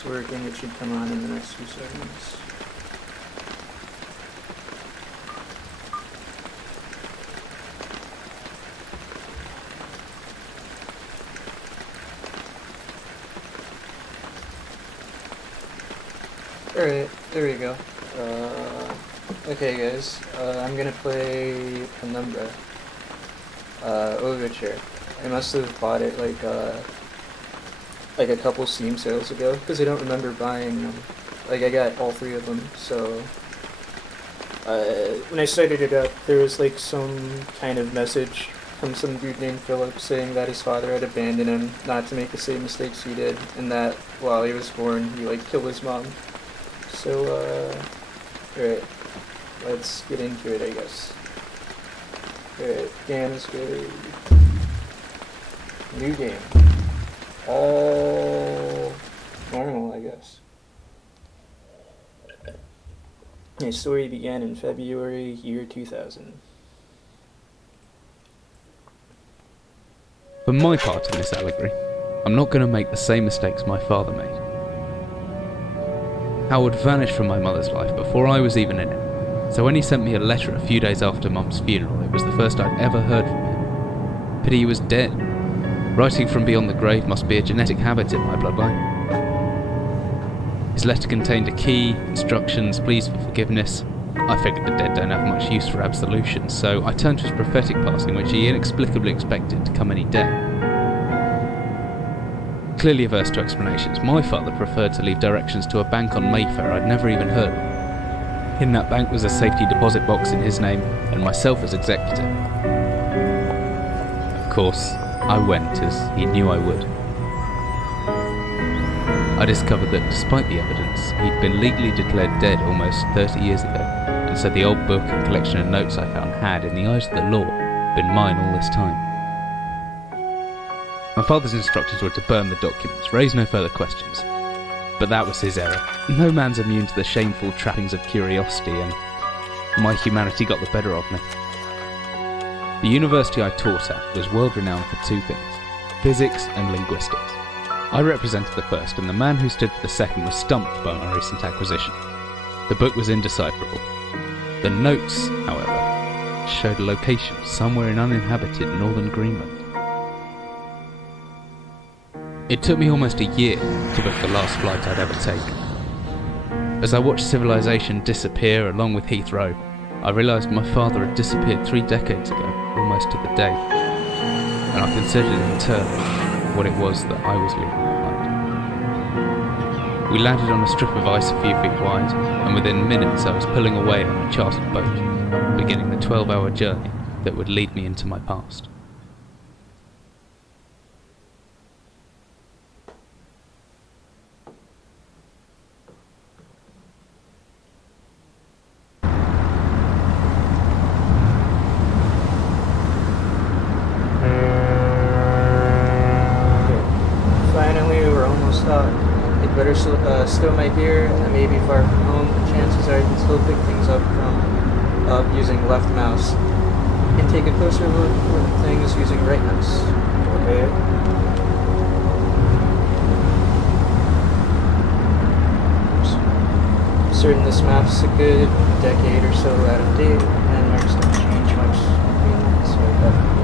it's working. It should come on in the next few seconds. Alright, there we go. Okay guys, I'm gonna play Penumbra Overture. I must have bought it like a couple Steam sales ago, because I don't remember buying them. Like, I got all three of them, so when I started it up, there was like some kind of message from some dude named Philip saying that his father had abandoned him not to make the same mistakes he did, and that while he was born, he like killed his mom. So, alright, let's get into it, I guess. Alright, game is good. New game. Normal, I guess. The story began in February, year 2000. For my part in this allegory, I'm not going to make the same mistakes my father made. Howard vanished from my mother's life before I was even in it, so when he sent me a letter a few days after Mum's funeral, it was the first I'd ever heard from him. Pity he was dead. Writing from beyond the grave must be a genetic habit in my bloodline. His letter contained a key, instructions, pleas for forgiveness. I figured the dead don't have much use for absolution, so I turned to his prophetic passing, which he inexplicably expected to come any day. Clearly averse to explanations, my father preferred to leave directions to a bank on Mayfair I'd never even heard of. In that bank was a safety deposit box in his name, and myself as executor. Of course, I went as he knew I would. I discovered that despite the evidence, he'd been legally declared dead almost 30 years ago, and so the old book and collection of notes I found had, in the eyes of the law, been mine all this time. My father's instructions were to burn the documents, raise no further questions. But that was his error. No man's immune to the shameful trappings of curiosity, and my humanity got the better of me. The university I taught at was world renowned for two things: physics and linguistics. I represented the first, and the man who stood for the second was stumped by my recent acquisition. The book was indecipherable. The notes, however, showed a location somewhere in uninhabited northern Greenland. It took me almost a year to book the last flight I'd ever taken. As I watched civilization disappear along with Heathrow, I realised my father had disappeared 3 decades ago, almost to the day, and I considered in turn what it was that I was leaving behind. We landed on a strip of ice a few feet wide, and within minutes I was pulling away on a chartered boat, beginning the 12-hour journey that would lead me into my past. Better stow my gear. I may be far from home, but chances are I can still pick things up from using left mouse and take a closer look at things using right mouse. Okay. I'm certain this map's a good decade or so out of date, and marks don't change much, so definitely.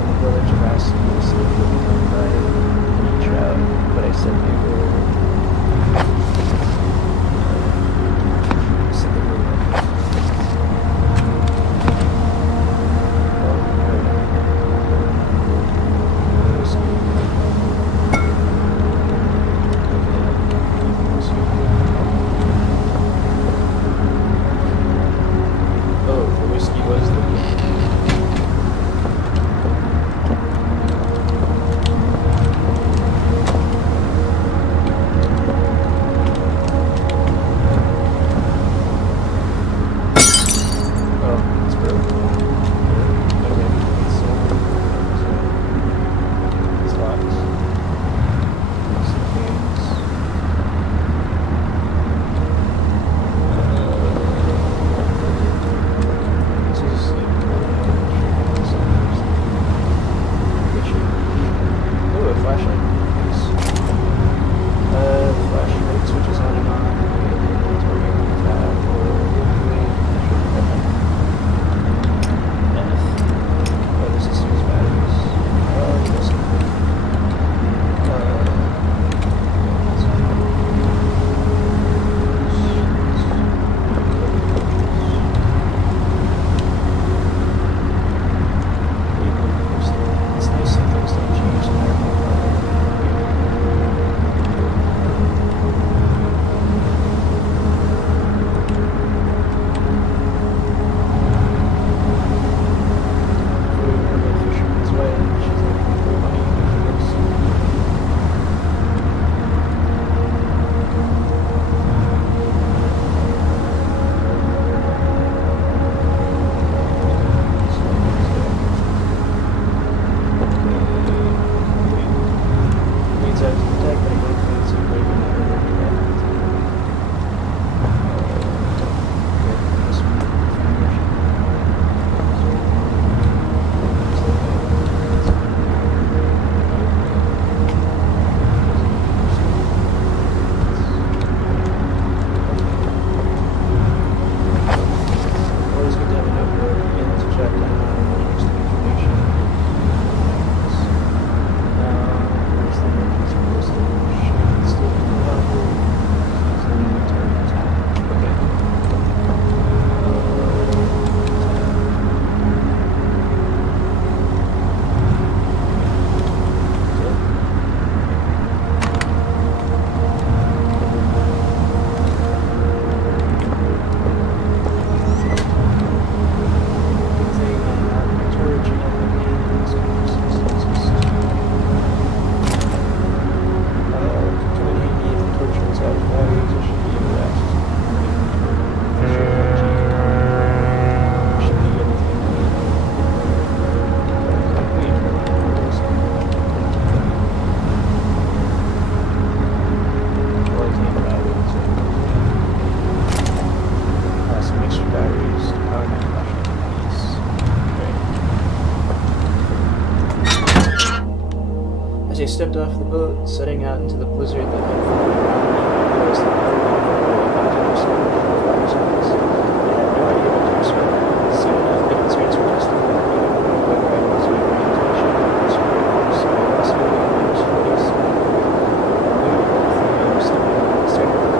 in the village have asked me to see if they can come by and eat trout, but I said they were. I said they were. As I stepped off the boat, setting out into the blizzard that had fallen around me, I realized that I was I had no idea what to expect. Soon enough, my concerns were justified. I didn't know whether I was doing orientation or was I lost my way in the first place. I was starting to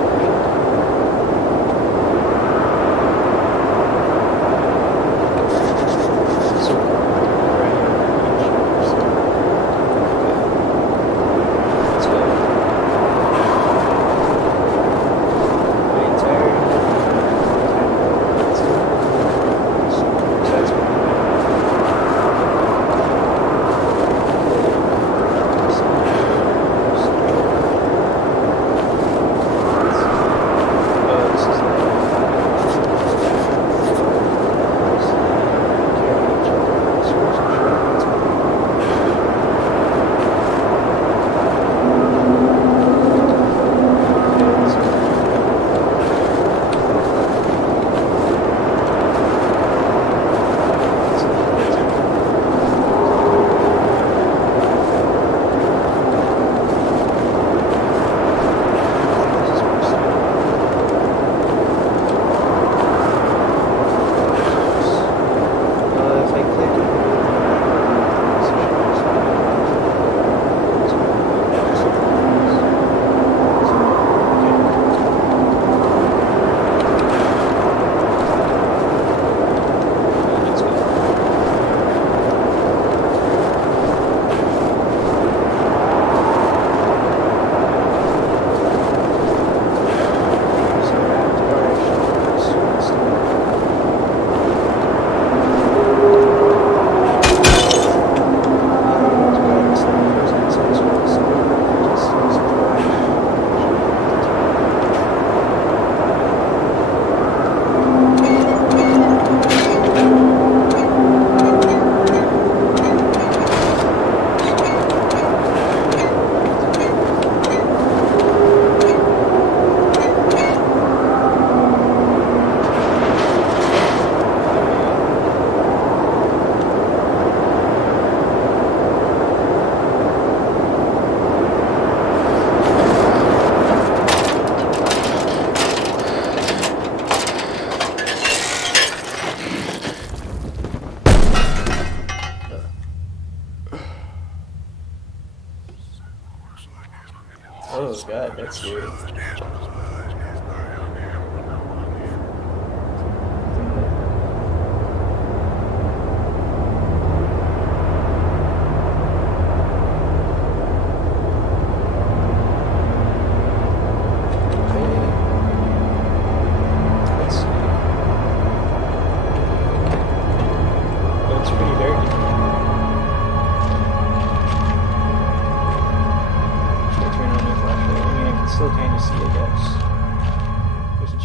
Oh god, that's scary.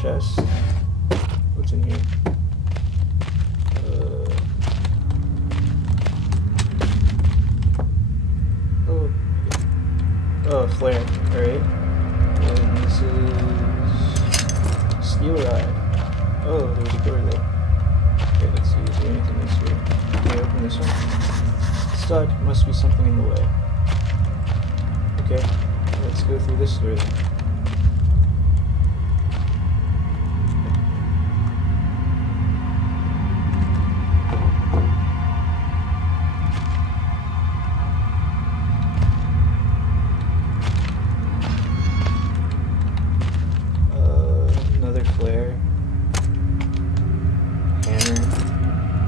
Chest. What's in here? Oh, flare. Alright. And this is steel rod. Oh, there's a door there. Okay, let's see. Is there anything else here? Can I open this one? Stuck. Must be something in the way. Okay. Let's go through this door then.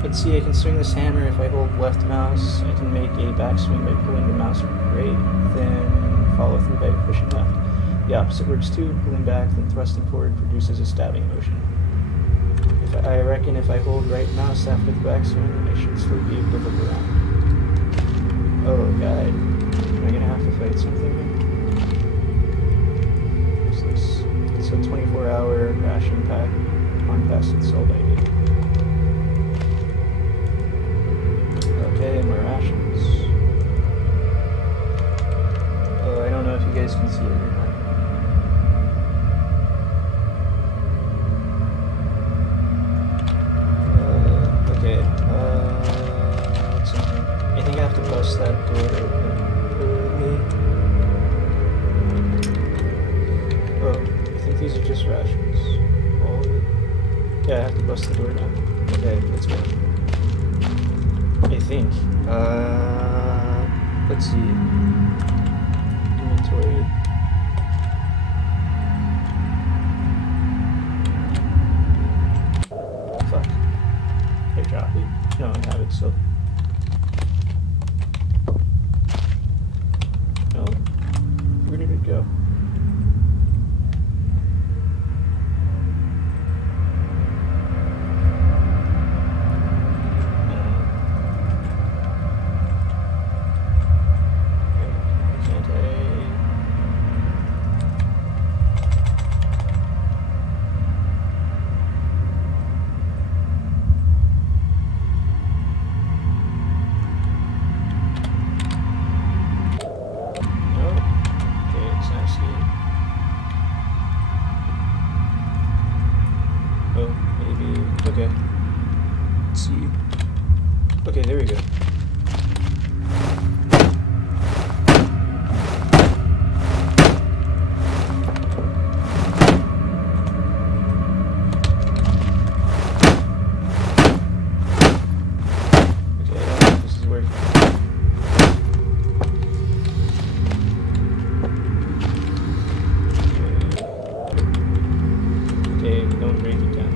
Let's see, I can swing this hammer if I hold left mouse. I can make a backswing by pulling the mouse right, then follow through by pushing left. The opposite works too. Pulling back, then thrusting forward produces a stabbing motion. I reckon if I hold right mouse after the backswing, I should still be able to look around. Oh god. Am I gonna have to fight something here? What's this? It's a 24-hour ration pack on past its sell by date. Okay, my rations. Oh, I don't know if you guys can see it or not. Okay, what's in here? I think I have to bust that door open. Oh, I think these are just rations. All of it. Yeah, I have to bust the door down. Okay, let's go. I think. Let's see. Inventory. Fuck. Did I drop it? No, I have it still. No? Where did it go? Okay. Let's see. Okay, there we go. Okay, I don't know if this is working. Okay, don't break it down.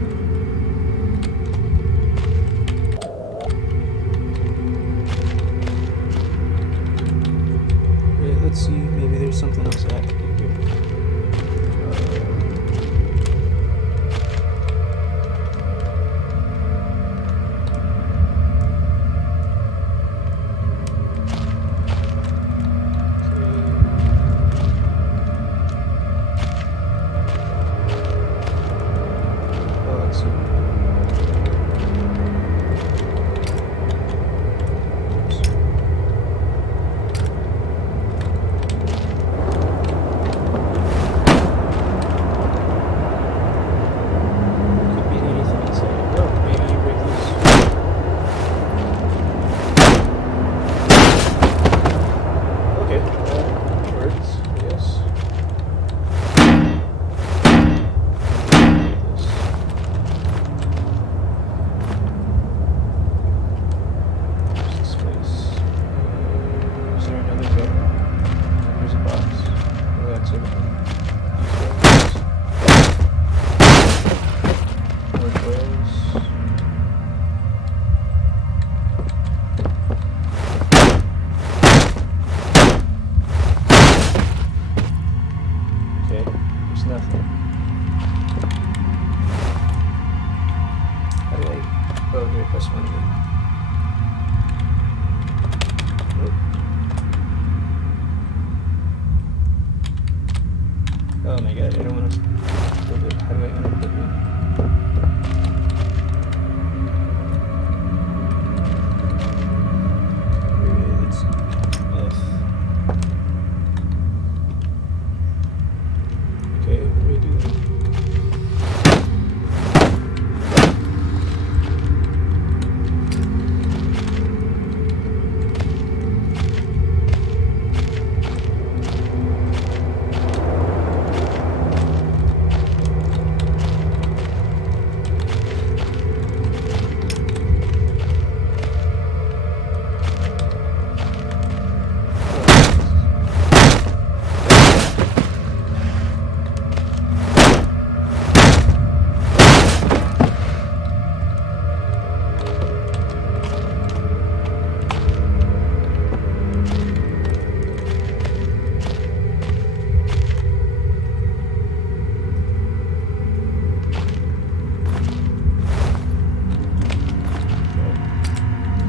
Oh my god, I don't want to build it. How do I unbuild it? Let's F. Okay, what do I do then?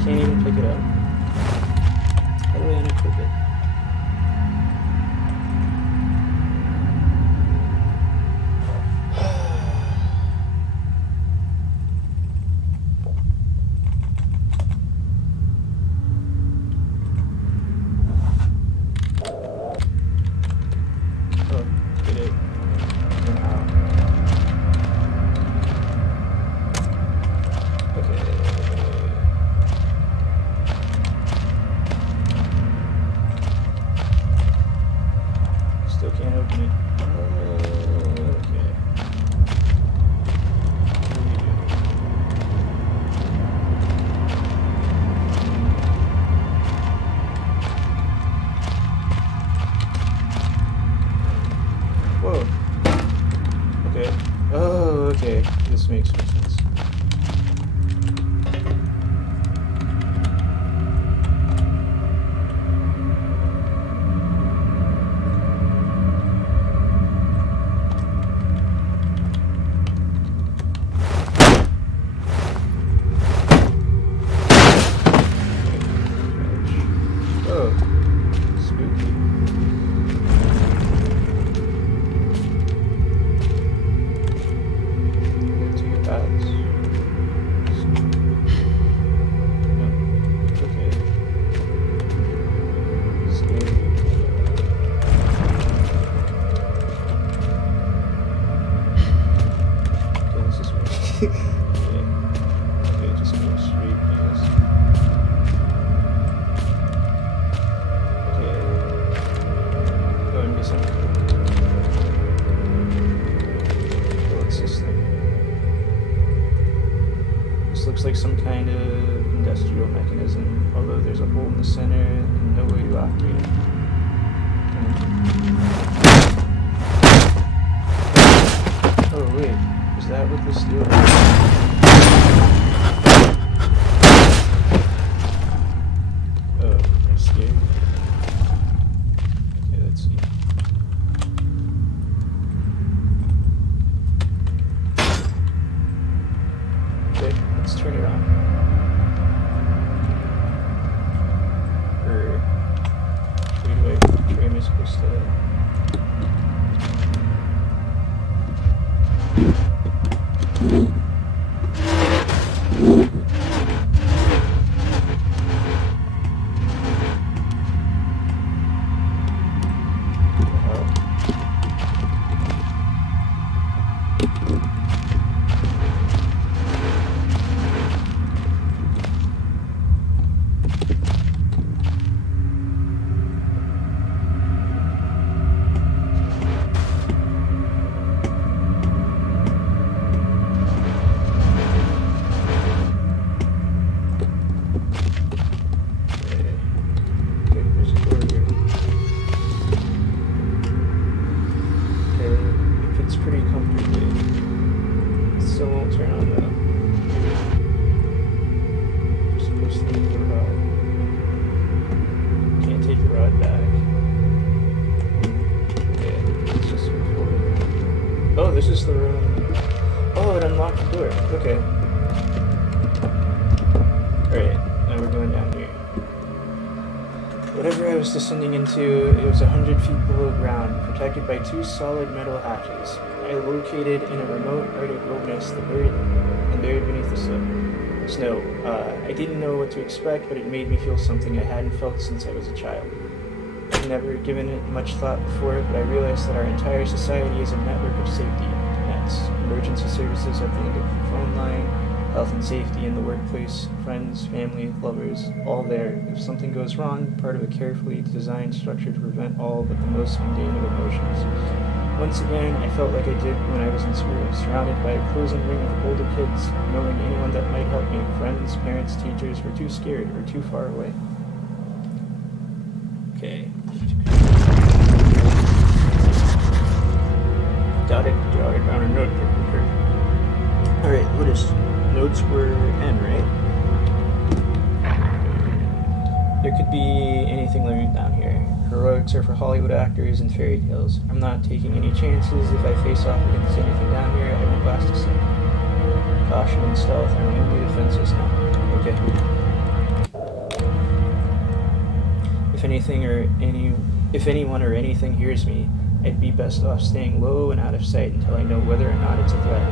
Can't even pick it up. How do I unequip it? Oh, get it. Wow. Okay. Still can't open it. Okay. Whoa. Okay. Oh, okay. This makes more sense. Oh, spooky. Go to your paths. No. Okay. Scary. Okay, this is weird. Okay. Okay, just go straight, I guess. Oh, I'm missing. What's this thing? This looks like some kind of industrial mechanism, although there's a hole in the center and no way to operate it. Oh wait, is that what the steel Oh, that's scary. Okay, let's see. Okay, let's turn it on. Or where am I supposed to? this is the room. Oh, it unlocked the door. Okay. Alright, now we're going down here. Whatever I was descending into, it was 100 feet below ground, protected by 2 solid metal hatches. I located in a remote Arctic wilderness buried beneath the snow. I didn't know what to expect, but it made me feel something I hadn't felt since I was a child. I've never given it much thought before, but I realized that our entire society is a network of safety nets. Emergency services at the end of the phone line, health and safety in the workplace, friends, family, lovers, all there. If something goes wrong, part of a carefully designed structure to prevent all but the most mundane of emotions. Once again, I felt like I did when I was in school, surrounded by a closing ring of older kids, knowing anyone that might help me. Friends, parents, teachers were too scared or too far away. Okay. Got it on a notebook. Alright, what is notes were N, right? There could be anything learned down here. Heroics are for Hollywood actors and fairy tales. I'm not taking any chances. If I face off against anything down here, I won't last a second. Caution and stealth are my only defenses now. Okay. If anyone or anything hears me, I'd be best off staying low and out of sight until I know whether or not it's a threat.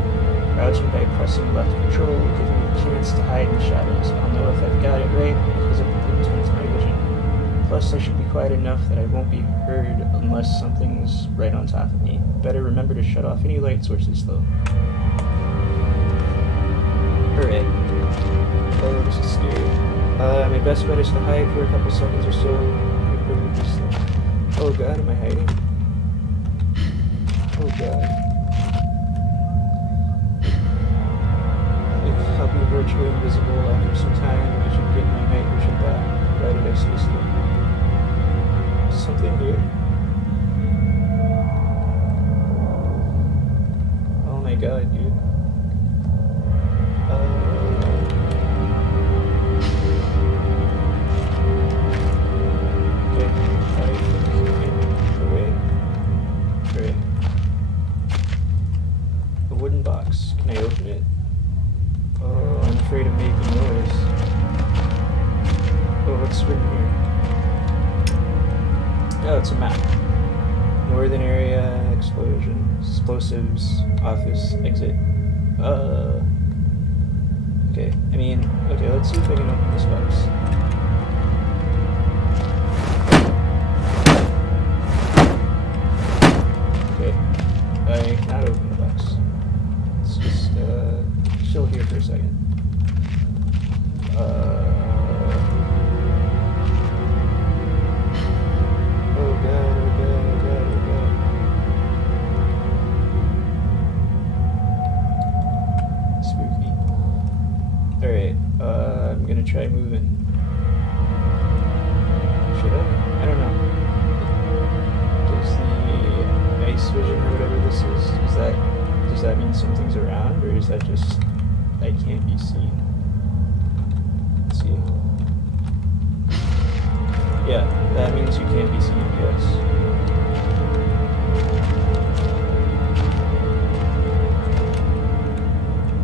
Crouching by pressing left control will give me a chance to hide in the shadows. I'll know if I've got it right because it turns my vision. Plus, I should be quiet enough that I won't be heard unless something's right on top of me. Better remember to shut off any light sources, though. Alright. Oh, this is scary. My best bet is to hide for a couple seconds or so. Oh god, am I hiding? Oh god. I'll be virtually invisible after some time. I should get my night vision back, provided I stay still. Something here. Oh my god, dude. Okay, I think away. Great. A wooden box. Can I open it? Oh, I'm afraid of making noise. Oh, what's written here? Oh, it's a map. Northern area, explosion, explosives, office, exit. Okay, okay, let's see if I can open this box. Okay, I cannot open the box. Let's just, chill here for a second. Oh god. Spooky. Alright, I'm gonna try moving. Should I? I don't know. Does the ice vision or whatever this is, does that mean something's around, or is that just I can't be seen? Let's see. Yeah, that means you can't be seen, yes.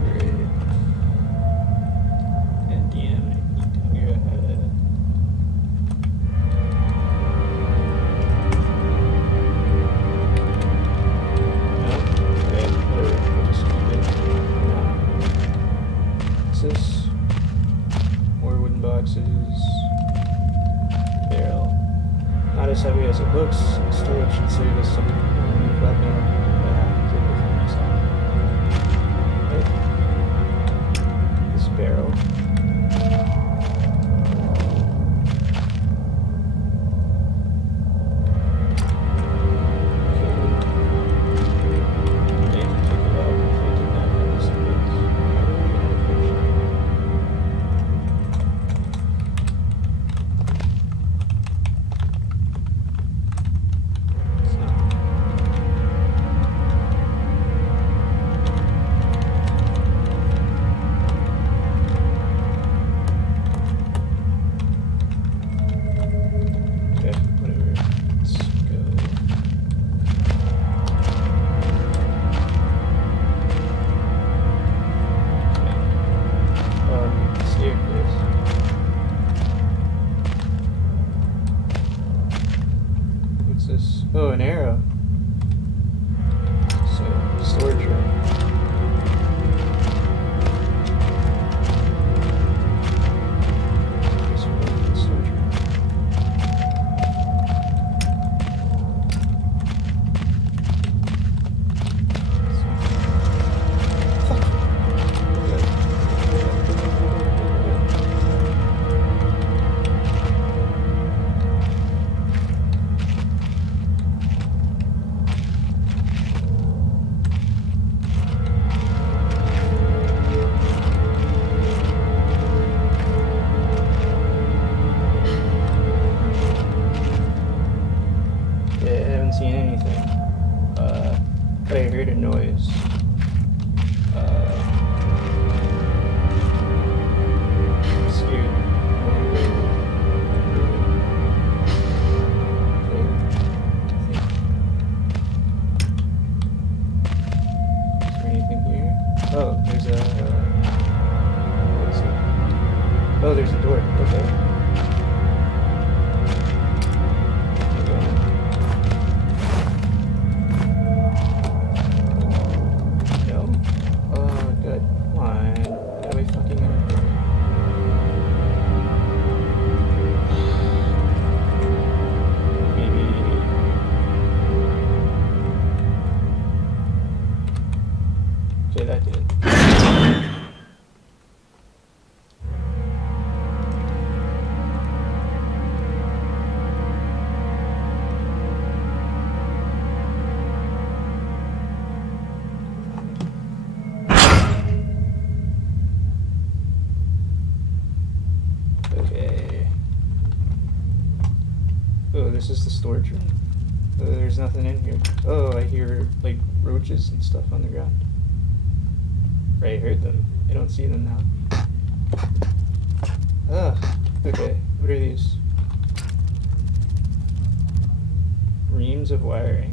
Great. And damn, I need to figure out how to... No? Okay, whatever. Just keep it. No. What's this? More wooden boxes. Barrel. Not as heavy as it looks. Storage should serve as something weapon that happens with myself. This barrel. Oh, an arrow. So, storage room. Storage room. Seen anything. But I heard a noise. Scared. Is there anything here? Oh, there's a. What is it? Oh, there's a door. Okay. That did. Okay. Oh, this is the storage room. Oh, there's nothing in here. Oh, I hear like roaches and stuff on the ground. Right, I heard them. I don't see them now. Ah, okay. What are these? Reams of wiring.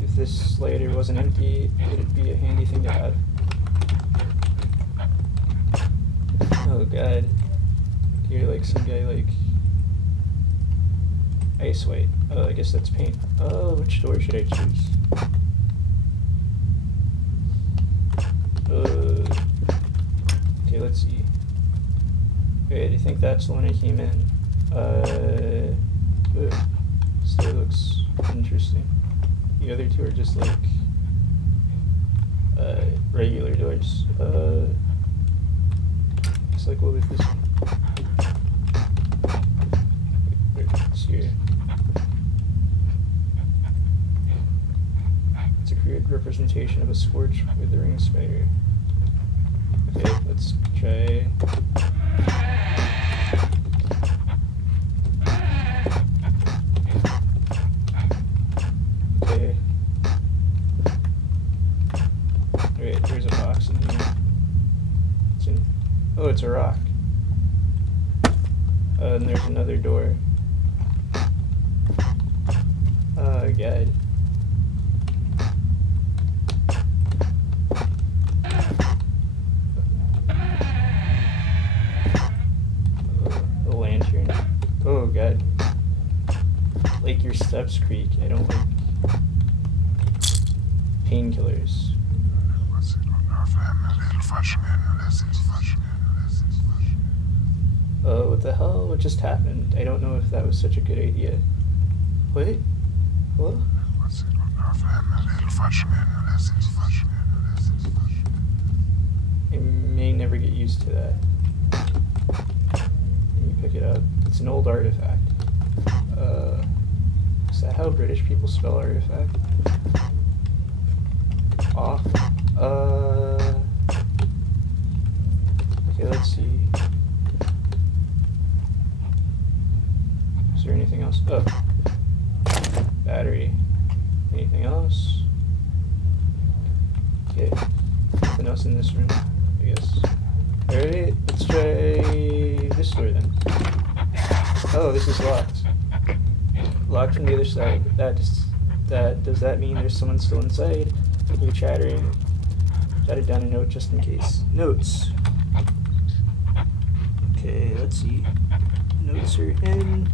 If this slider wasn't empty, it'd be a handy thing to have. Oh god. You're like some guy like ice white. Oh, I guess that's paint. Oh, which door should I choose? Okay, let's see. Okay, I think that's the one I came in. This door looks interesting. The other two are just like regular doors. Looks like what with this one? It's here. It's a crude representation of a scorched, withering spider. Okay, let's try. Okay. Alright, there's a box in here. Oh, it's a rock. And there's another door. Oh, God. The lantern. Oh, God. Like your steps creak. I don't like painkillers. Oh, what the hell? What just happened? I don't know if that was such a good idea. Wait? What? I may never get used to that. Let me pick it up. It's an old artifact. Is that how British people spell artifact? Off. Okay, let's see. Is there anything else? Oh. Battery. Anything else? Okay. Nothing else in this room, I guess. Alright, let's try this door then. Oh, this is locked. Locked from the other side. Does that mean there's someone still inside? You're chattering. Jotted down a note just in case. Notes. Okay, let's see. Notes are in.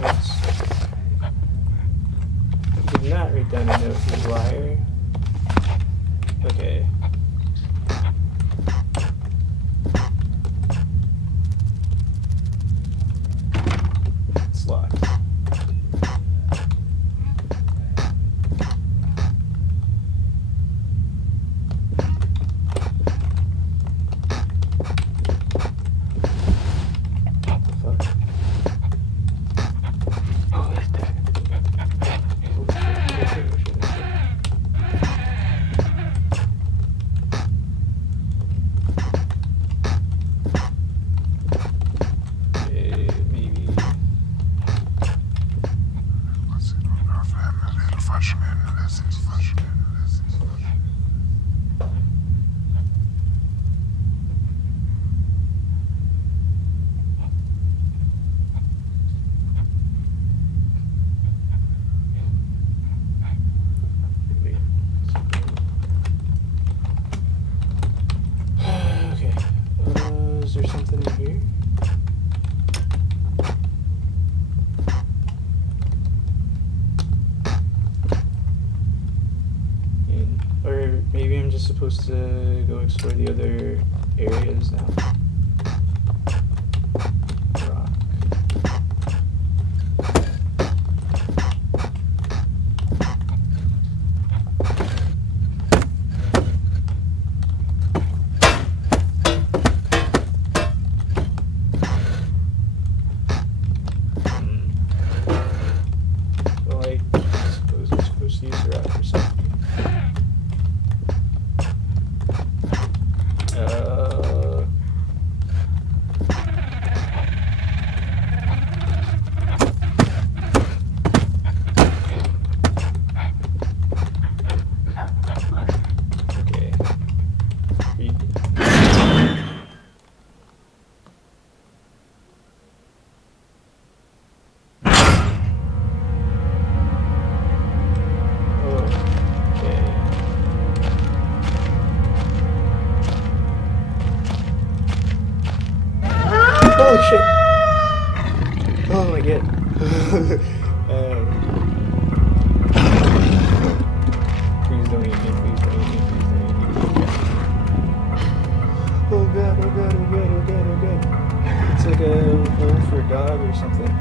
Notes. Did not write down a note, you liar. Okay. It's locked. Is there something in here? Or maybe I'm just supposed to go explore the other areas now. Rock. Well, I suppose I'm supposed to use the rock for something. Okay. Read. Holy shit! Oh my god. Please don't eat me, please don't eat me, please don't eat me. Oh god, oh god, oh god, oh god, oh god. It's like a wolf or a dog or something.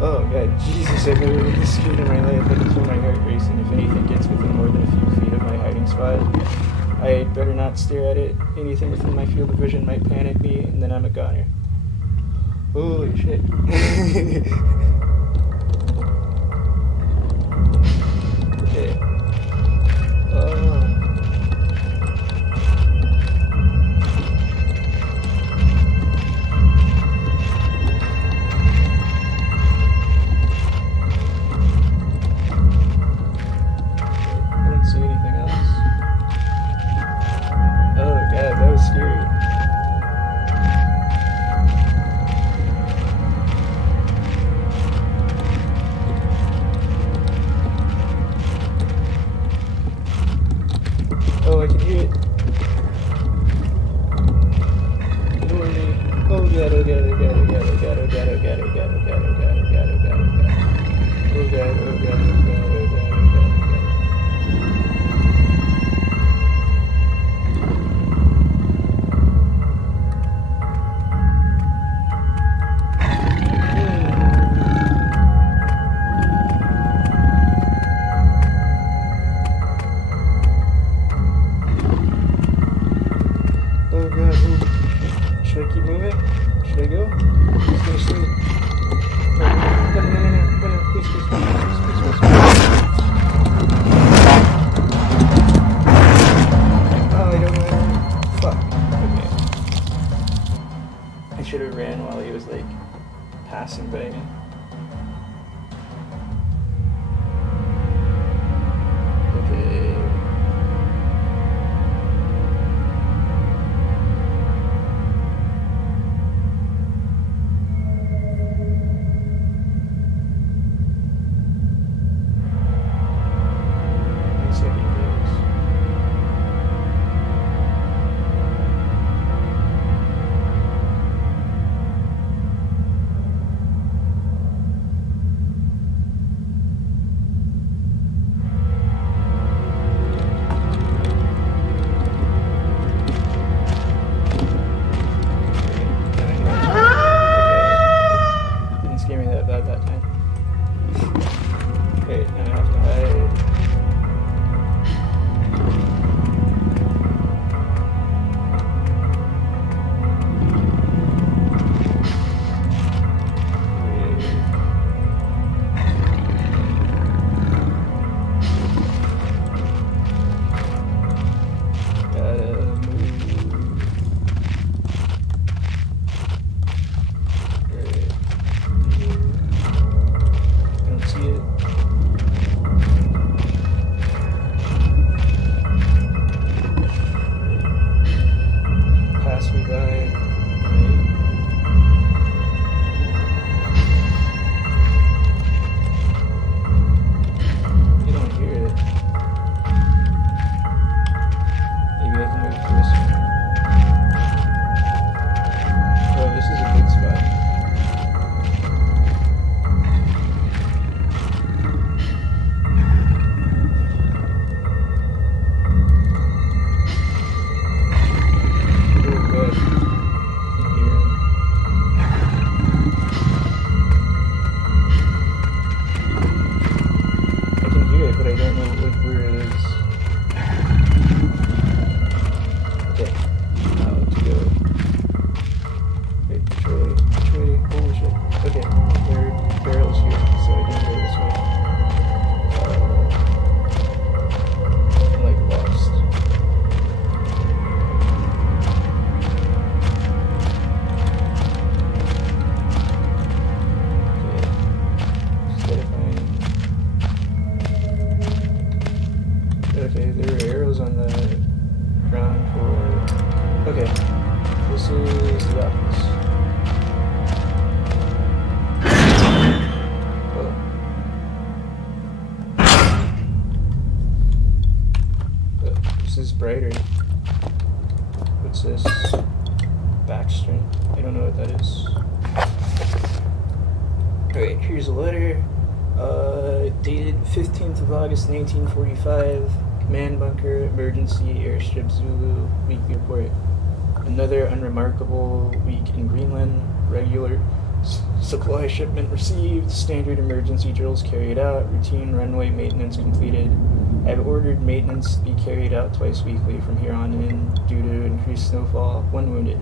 Oh god, Jesus, I've never been this scared in my life. I can feel my heart racing. If anything gets within more than a few feet of my hiding spot, I'd better not stare at it. Anything within my field of vision might panic me, and then I'm a goner. Holy shit. Okay. Oh. I don't see anything else. Oh god, that was scary. Oh, I can hear it. Ignore me. Oh god, oh god, oh god, oh god, oh god, oh god, oh god, oh god, oh god, oh god, oh god, oh god, oh god, oh god. Oh god, oh god, oh god, oh god, oh god, oh god. Oh god, should I keep moving? Should I go? He's gonna see me. No, please, please, please, please, please, please. Oh, I don't know. Fuck. Okay. I should have ran while he was like passing by me. Okay. Okay, this is the office. Oh. This is brighter. What's this? Backstring. I don't know what that is. Alright, here's a letter. Dated 15th of August 1945. Command bunker, emergency, airstrip Zulu, weekly report. Another unremarkable week in Greenland. Regular supply shipment received. Standard emergency drills carried out. Routine runway maintenance completed. I have ordered maintenance to be carried out twice weekly from here on in due to increased snowfall. One wounded.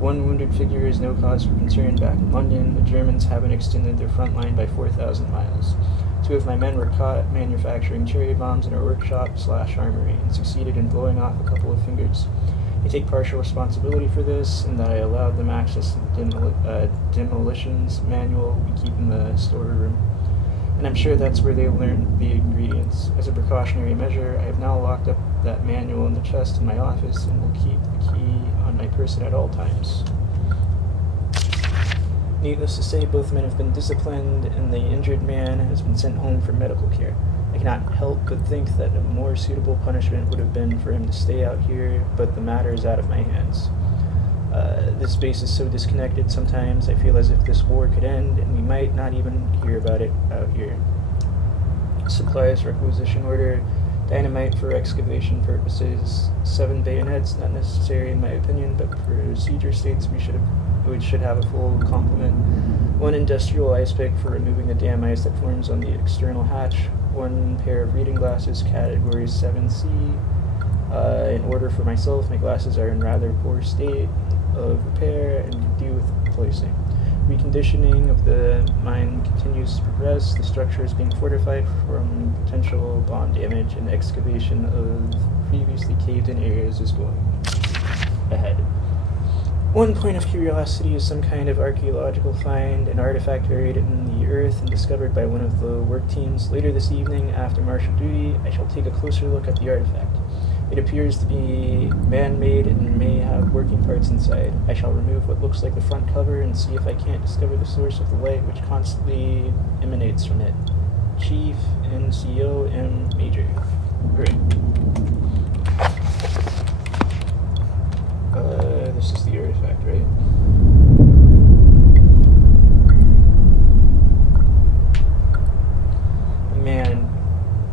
One wounded figure is no cause for concern back in London. The Germans haven't extended their front line by 4,000 miles. 2 of my men were caught manufacturing cherry bombs in our workshop/armory and succeeded in blowing off a couple of fingers. I take partial responsibility for this in that I allowed them access to the demolitions manual we keep in the storeroom. And I'm sure that's where they learned the ingredients. As a precautionary measure, I have now locked up that manual in the chest in my office and will keep the key on my person at all times. Needless to say, both men have been disciplined, and the injured man has been sent home for medical care. I cannot help but think that a more suitable punishment would have been for him to stay out here, but the matter is out of my hands. This base is so disconnected sometimes, I feel as if this war could end, and we might not even hear about it out here. Supplies requisition order, dynamite for excavation purposes, 7 bayonets, not necessary in my opinion, but procedure states we should have a full complement. 1 industrial ice pick for removing the damn ice that forms on the external hatch. 1 pair of reading glasses, category 7C. In order for myself, my glasses are in rather poor state of repair and could do with replacing. Reconditioning of the mine continues to progress. The structure is being fortified from potential bomb damage, and excavation of previously caved-in areas is going ahead. 1 point of curiosity is some kind of archaeological find, an artifact buried in the earth and discovered by one of the work teams. Later this evening, after martial duty, I shall take a closer look at the artifact. It appears to be man-made and may have working parts inside. I shall remove what looks like the front cover and see if I can't discover the source of the light which constantly emanates from it. Chief NCO M. Major. Great. This is the artifact, right?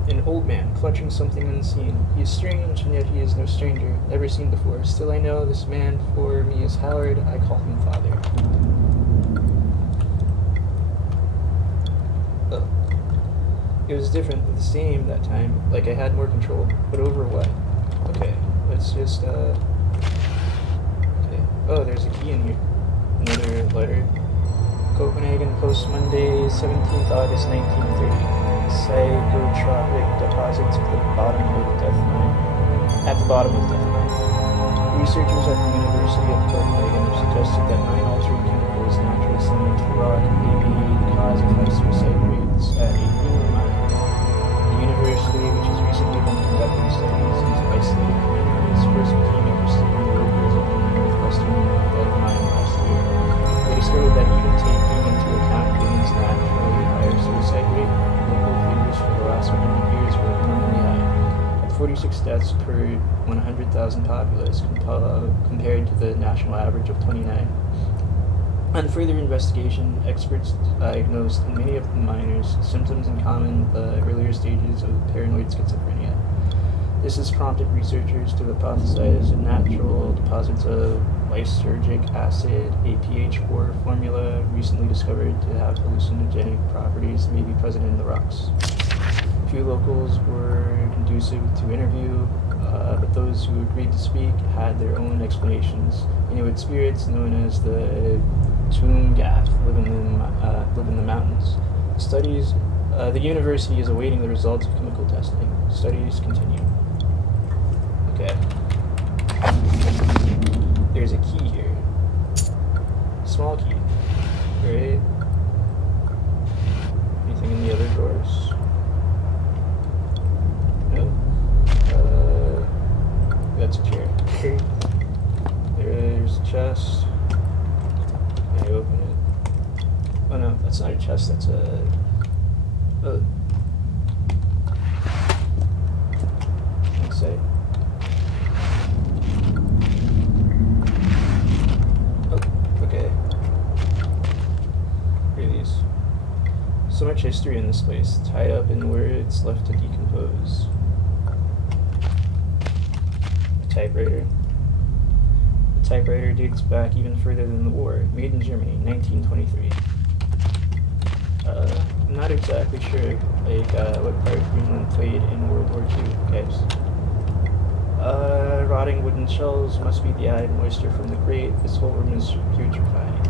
An old man, clutching something unseen. He is strange, and yet he is no stranger, never seen before. Still I know this man before me is Howard. I call him Father. Oh. It was different, but the same that time, like I had more control. But over what? Okay, let's just, okay. Oh, there's a key in here. Another letter. Copenhagen Post, Monday, 17th August 1930. Psychotropic deposits at the bottom of Death Mine. Researchers at the University of Copenhagen have suggested that mine-altering chemicals naturally similar to rock may be the cause of high suicide rates at a green mine. The university, which has recently been conducting studies into isolated communities, first became interested in the workers of the northwestern lead mine last year. They discovered that even taking into account Greenland's naturally higher suicide rate, local figures for the last 100 years were abnormally high, at 46 deaths per 100,000 populace, compared to the national average of 29. On further investigation, experts diagnosed in many of the miners symptoms in common with the earlier stages of paranoid schizophrenia. This has prompted researchers to hypothesize natural deposits of lysergic acid, a pH4 formula recently discovered to have hallucinogenic properties, may be present in the rocks. Few locals were conducive to interview, but those who agreed to speak had their own explanations. Inuit spirits known as the Toomgath live in the mountains. The university is awaiting the results of chemical testing. Studies continue. Okay. There's a key here. Small key. Right? Anything in the other drawers? No. That's a chair. chest. Can I open it? Oh no, that's not a chest, that's a... Oh. Let's say. Oh, okay. What are these? So much history in this place, tied up in words left to decompose. A typewriter. The typewriter dates back even further than the war. Made in Germany, 1923. I'm not exactly sure, what part Greenland played in World War II, guys. Rotting wooden shells must be the added moisture from the grate. This whole room is putrefying.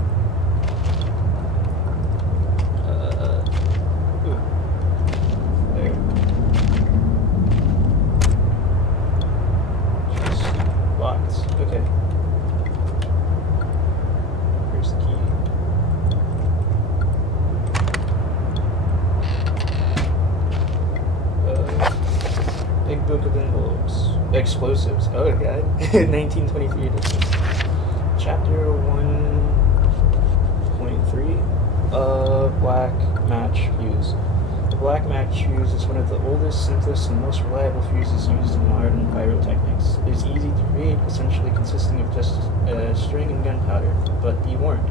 There. Just locked. Okay. Here's the key. Big book of envelopes. Explosives. Oh god. 1923 edition. Chapter 1.3. Black match fuse. The black match fuse is one of the oldest, simplest, and most reliable fuses used in modern pyrotechnics. It is easy to create, essentially consisting of just string and gunpowder, but be warned.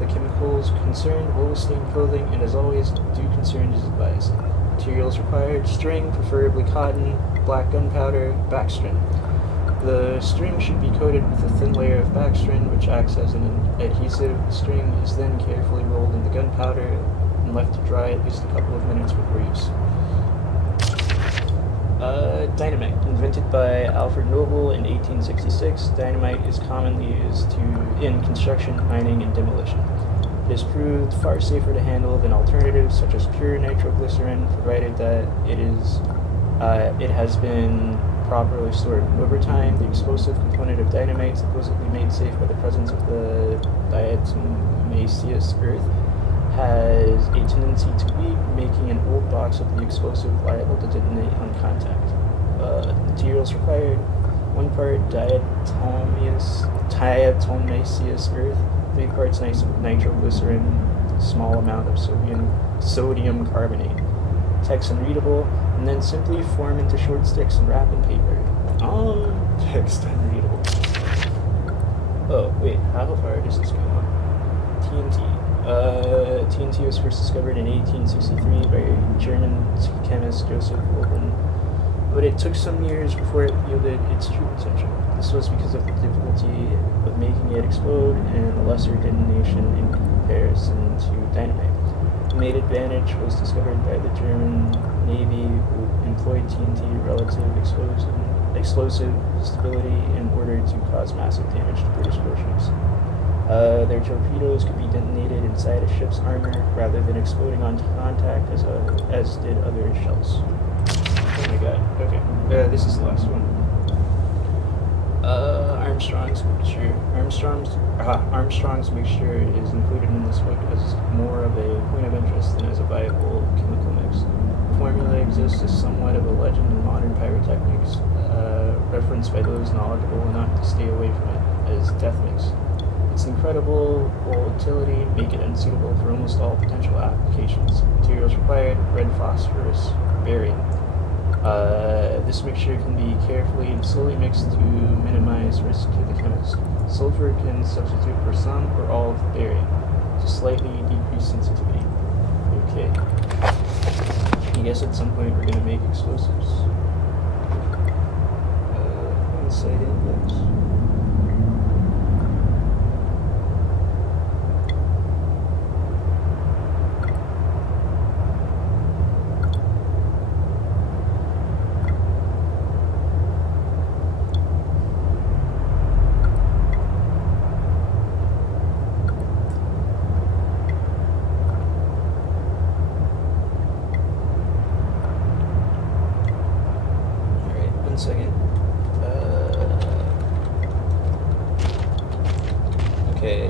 The chemicals concerned will withstand clothing, and as always, due concern is advised. Materials required: string, preferably cotton, black gunpowder, backstring. The string should be coated with a thin layer of backstring, which acts as an adhesive. The string is then carefully rolled in the gunpowder and left to dry at least a couple of minutes before use. Dynamite. Invented by Alfred Noble in 1866, dynamite is commonly used in construction, mining, and demolition. It is proved far safer to handle than alternatives such as pure nitroglycerin, provided that it has been properly stored. Over time, the explosive component of dynamite, supposedly made safe by the presence of the diatomaceous earth, has a tendency to weep, making an old box of the explosive liable to detonate on contact. Materials required: 1 part diatomaceous earth, 3 parts nitroglycerin, small amount of sodium carbonate. Text unreadable, and then simply form into short sticks and wrap in paper. Text unreadable. Oh, wait, how far does this go on? TNT. TNT was first discovered in 1863 by German chemist Joseph Wilhelm, but it took some years before it yielded its true potential. This was because of the difficulty of making it explode and the lesser detonation in comparison to dynamite. The main advantage was discovered by the German Navy, who employed TNT relative explosive stability in order to cause massive damage to British warships. Their torpedoes could be detonated inside a ship's armor rather than exploding on contact as did other shells. Oh my god, okay. This is the last one. Armstrong's mixture. Armstrong's mixture is included in this book as more of a point of interest than as a viable chemical mix. The formula exists as somewhat of a legend in modern pyrotechnics, referenced by those knowledgeable enough to stay away from it as death mix. Its incredible volatility make it unsuitable for almost all potential applications. Materials required: red phosphorus, barium. This mixture can be carefully and slowly mixed to minimize risk to the chemist. Sulfur can substitute for some or all of the barium to slightly decrease sensitivity. Okay. I guess at some point we're going to make explosives. 1 second, please. Second. Okay.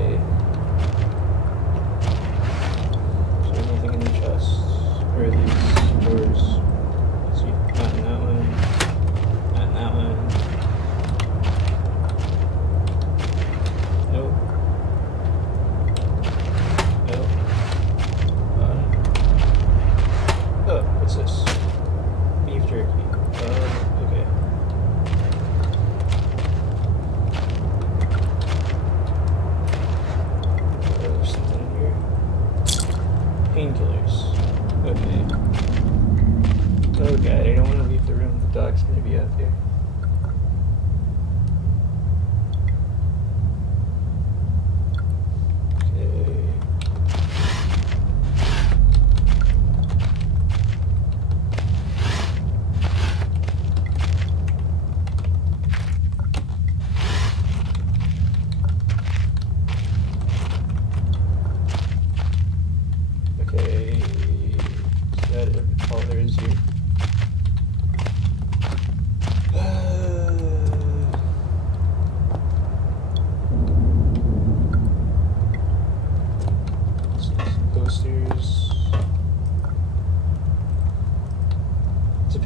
Is there anything in the chest? Or are these doors? Let's see. Not in that one. Not in that one.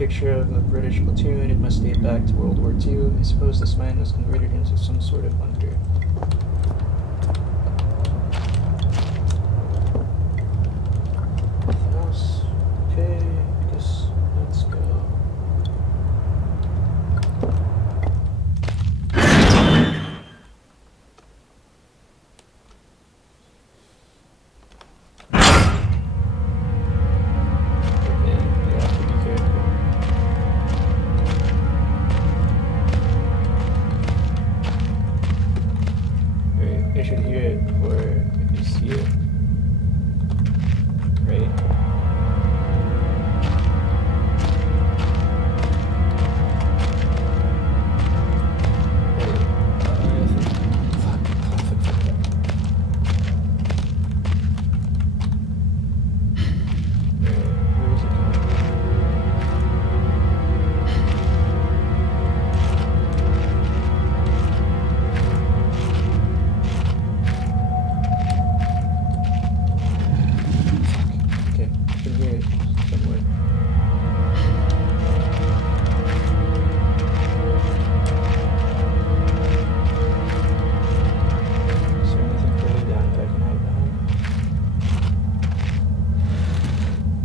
picture of a British platoon. It must date back to World War II. I suppose this mine was converted into some sort of bunker. Nothing else? Okay, I guess let's go. I should hear it before I see it. Right? I think... Fuck. Where is it going?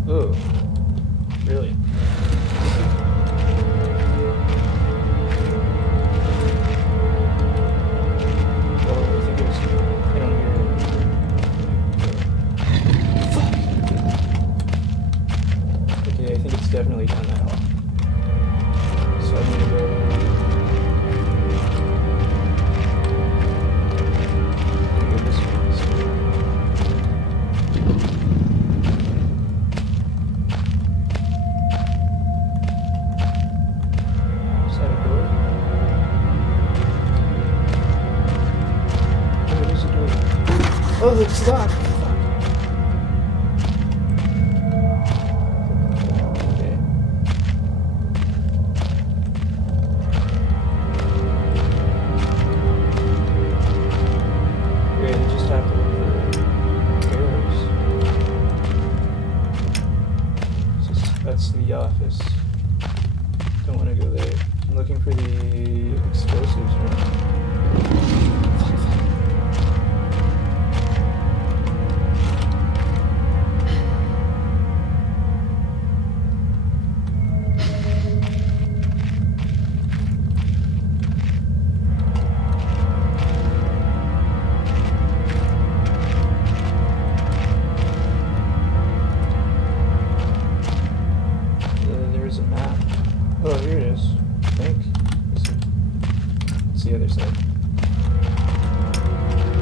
Oh, really? Well, I think it was... I don't hear it. Fuck! Okay, I think it's definitely down that hall. So I'm gonna go... this way. Oh, it's locked. Fuck. Okay. Great, I just have to look for arrows. That's the office. Don't want to go there. I'm looking for the explosives, right? There's a map. Oh, here it is. I think. It's the other side.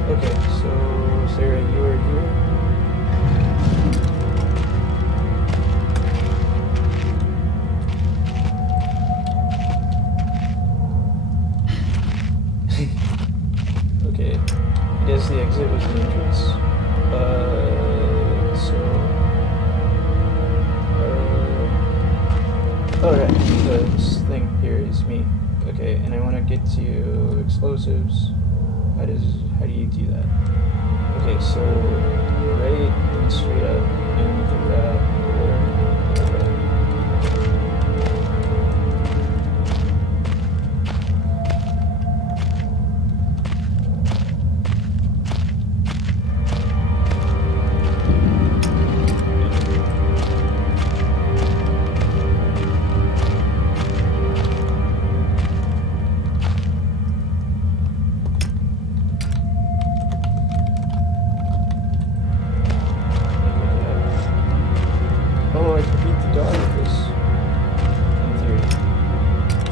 Okay, so Sarah, you are here. Okay, I guess the exit was the entrance. Alright, this thing here is me. Okay, and I want to get to explosives. How do you do that? Okay, so right and straight up and through that door. Okay. Oh, I can beat the dog with this. In theory.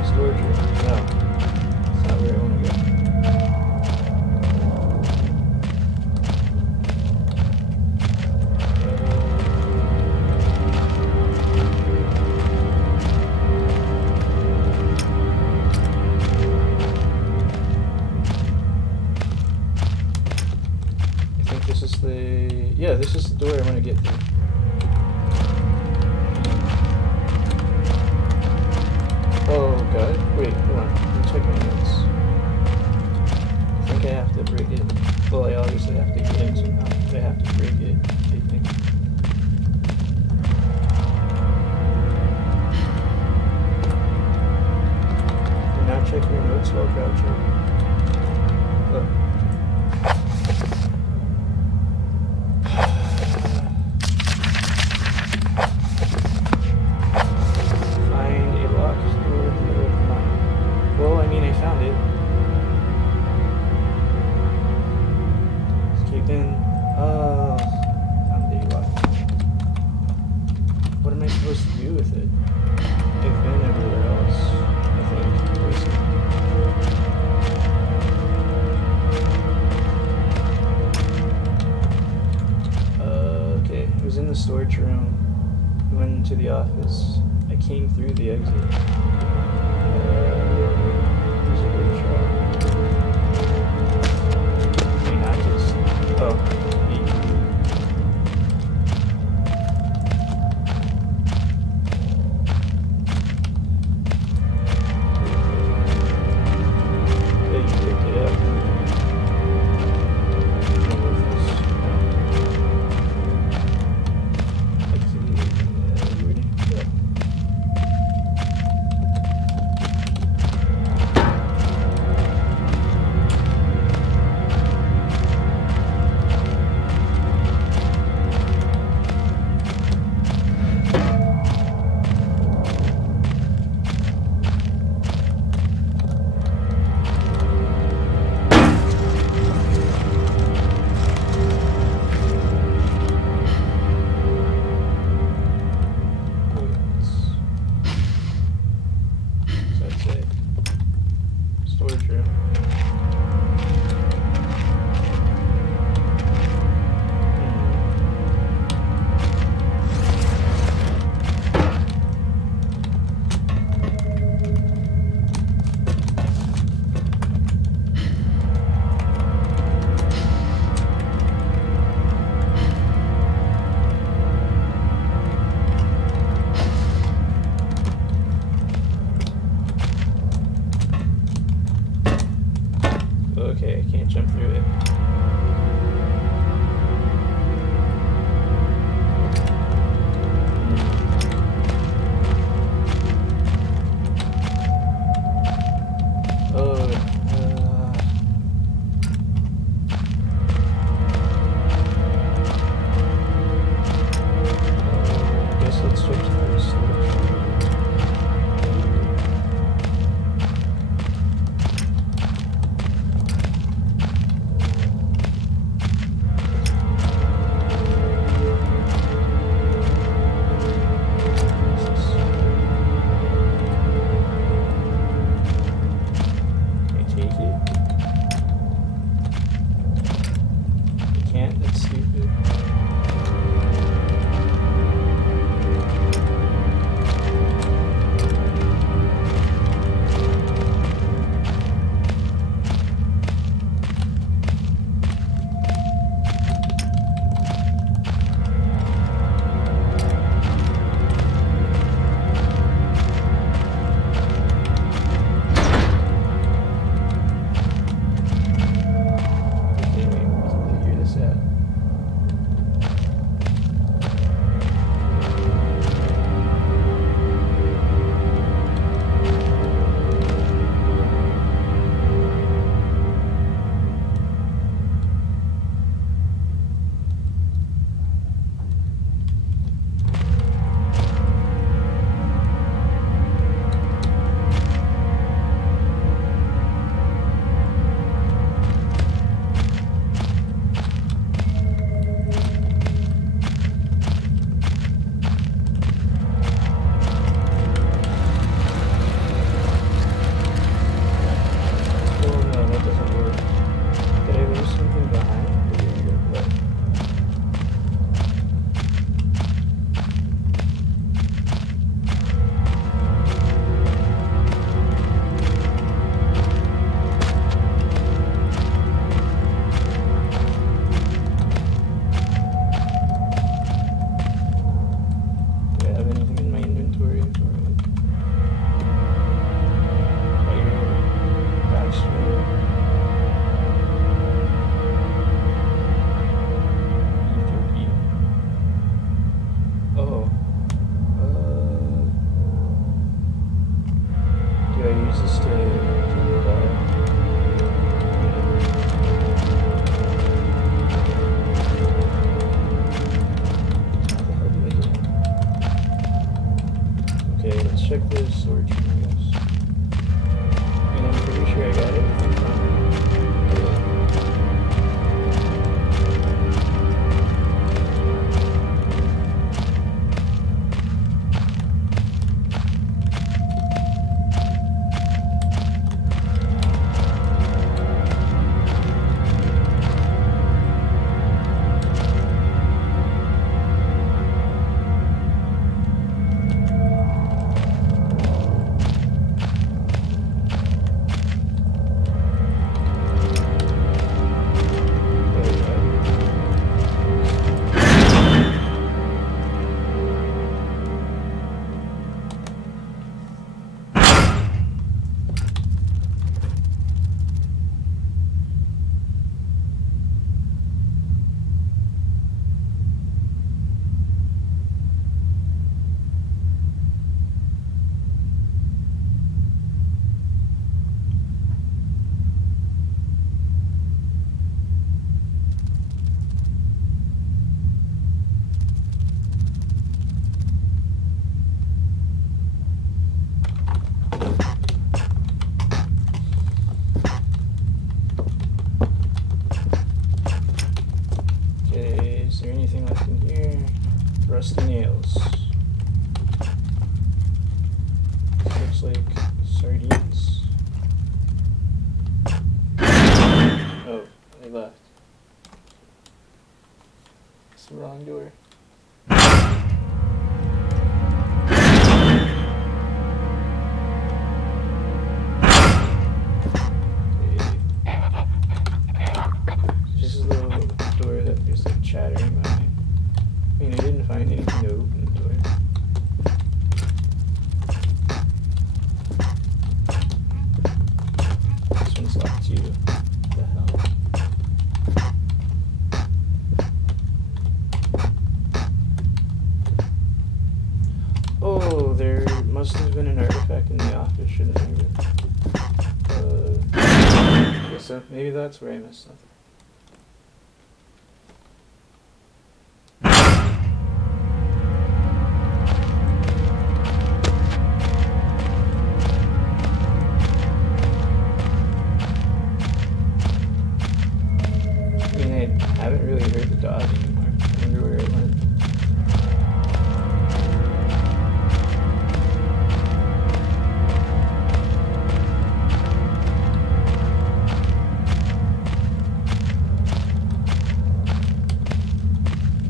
Storage room. No. It's not where I want to go. I think this is the... Yeah, this is the door I want to get through. Oh god, wait, hold on, let me check my notes. I think I have to break it. Well, I obviously have to get in somehow, but I have to break it, I think. check your notes while crouching. Oh. Find a locked door in the middle of the mine. Well, I mean, I found it. Escape in. Oh, found the lock. What am I supposed to do with it? I've been everywhere else, I think, recently. Okay, it was in the storage room. I went into the office. I came through the exit. There's a workshop. Wait, not just. Oh, B. Yeah, you picked it up. Okay, I can't jump through it. Oh, I guess let's switch to this. rusty nails. Looks like sardines. Oh, I left. It's the wrong door. Just a little door that there's like chattering behind. I mean, I didn't find anything to open the door. This one's locked too. What the hell? Oh, there must have been an artifact in the office, shouldn't there? Okay, so maybe that's where I messed up. I mean, I haven't really heard the dog anymore. I wonder where it went.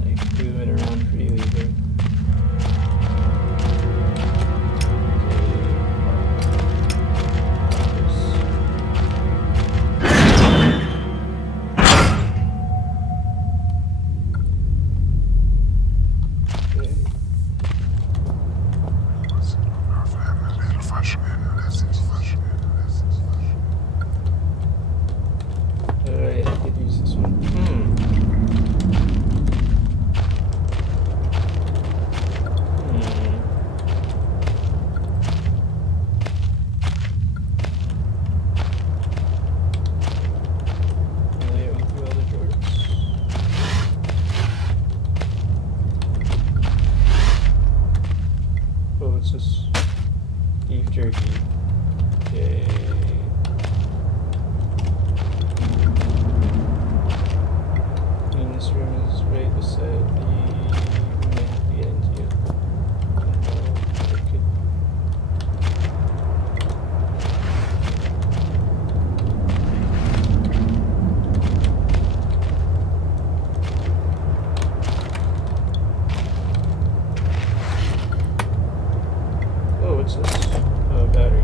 Like, moving around freely here. Alright, I could use this one. Really, I went through all the drawers. Oh, what's this? Beef jerky. Yay. I mean, this room is right beside the room I have to get into. I could... Oh, what's this? Oh, battery.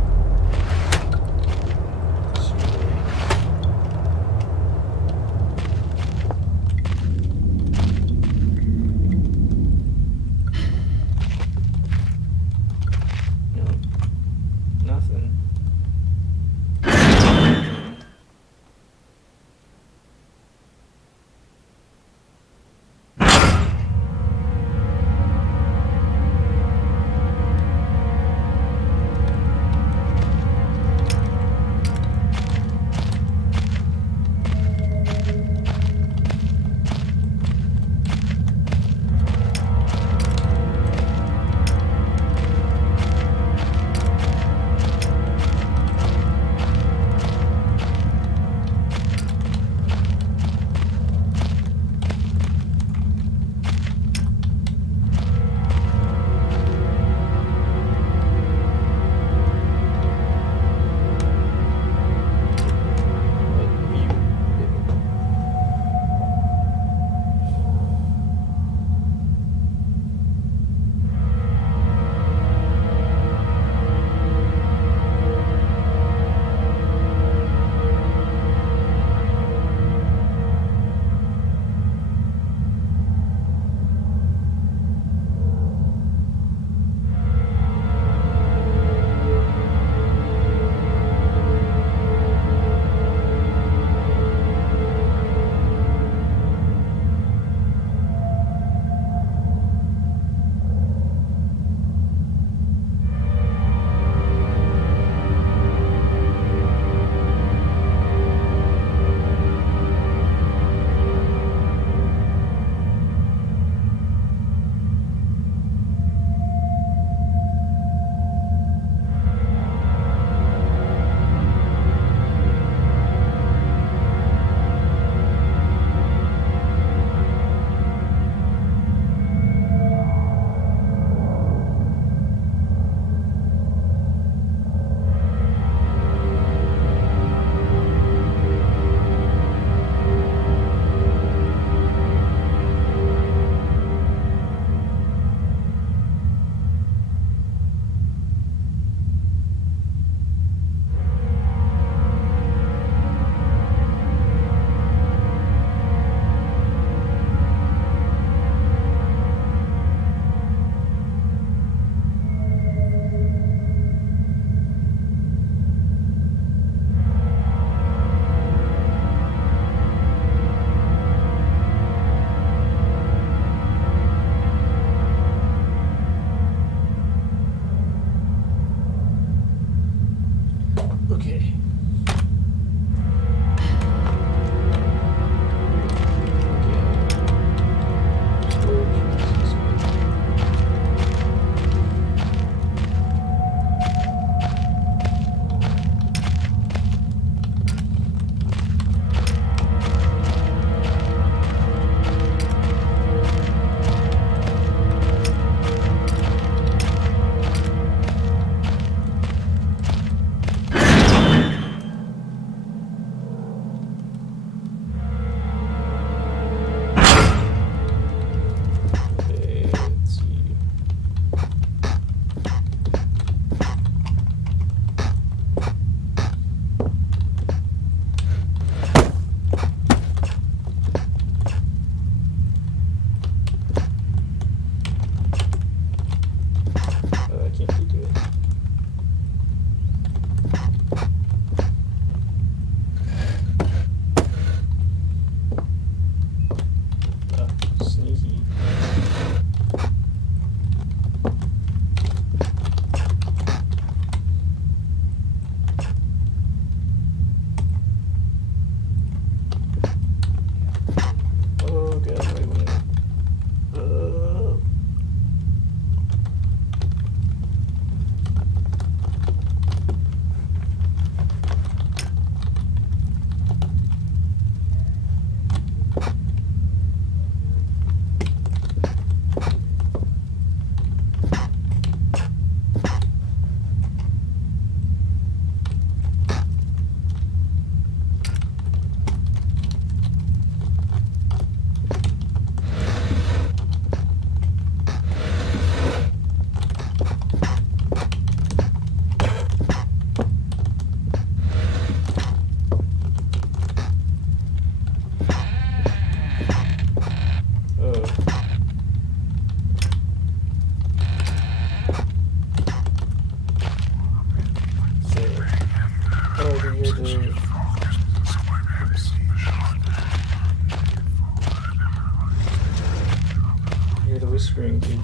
screwing, dude.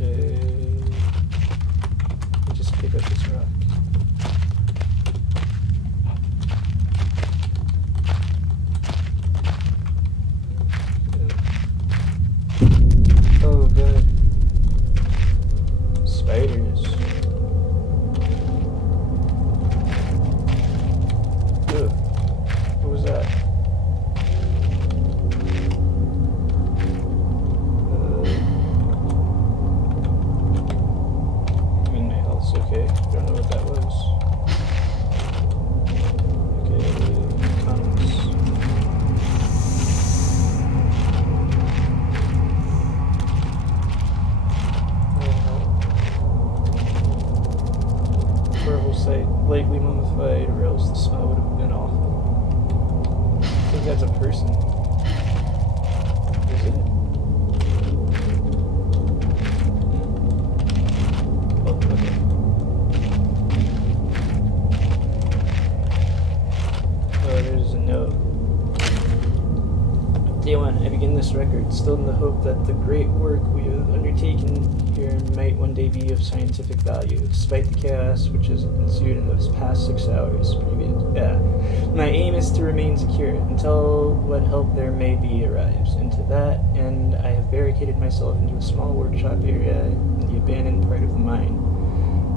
Okay. I'll just pick up this rock. Oh, good. Spiders. Ugh. What was that? I mean, my health's okay. I don't know what that was. Okay, comes. Horrible sight, lightly mummified, or else the smell would have been awful. I think that's a person. Is it? Oh, okay. Oh, there's a note. Day 1, I begin this record, still in the hope that the great work we have undertaken here might one day be of scientific value, despite the chaos which has ensued in those past 6 hours previous. My aim is to remain secure until what help there may be arrives, and to that end I have barricaded myself into a small workshop area in the abandoned part of the mine.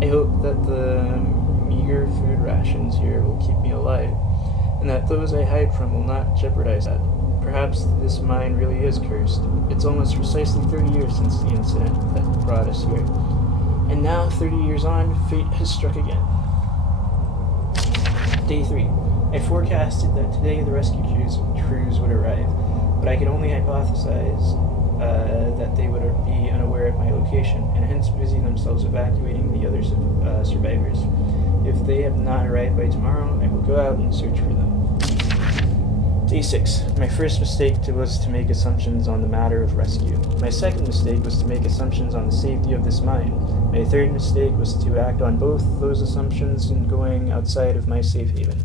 I hope that the meager food rations here will keep me alive, and that those I hide from will not jeopardize that. Perhaps this mine really is cursed. It's almost precisely 30 years since the incident that brought us here. And now, 30 years on, fate has struck again. Day 3. I forecasted that today the rescue crews would arrive, but I could only hypothesize that they would be unaware of my location, and hence busy themselves evacuating the other survivors. If they have not arrived by tomorrow, I will go out and search for them. Day 6. My first mistake was to make assumptions on the matter of rescue. My second mistake was to make assumptions on the safety of this mine. My third mistake was to act on both those assumptions in going outside of my safe haven.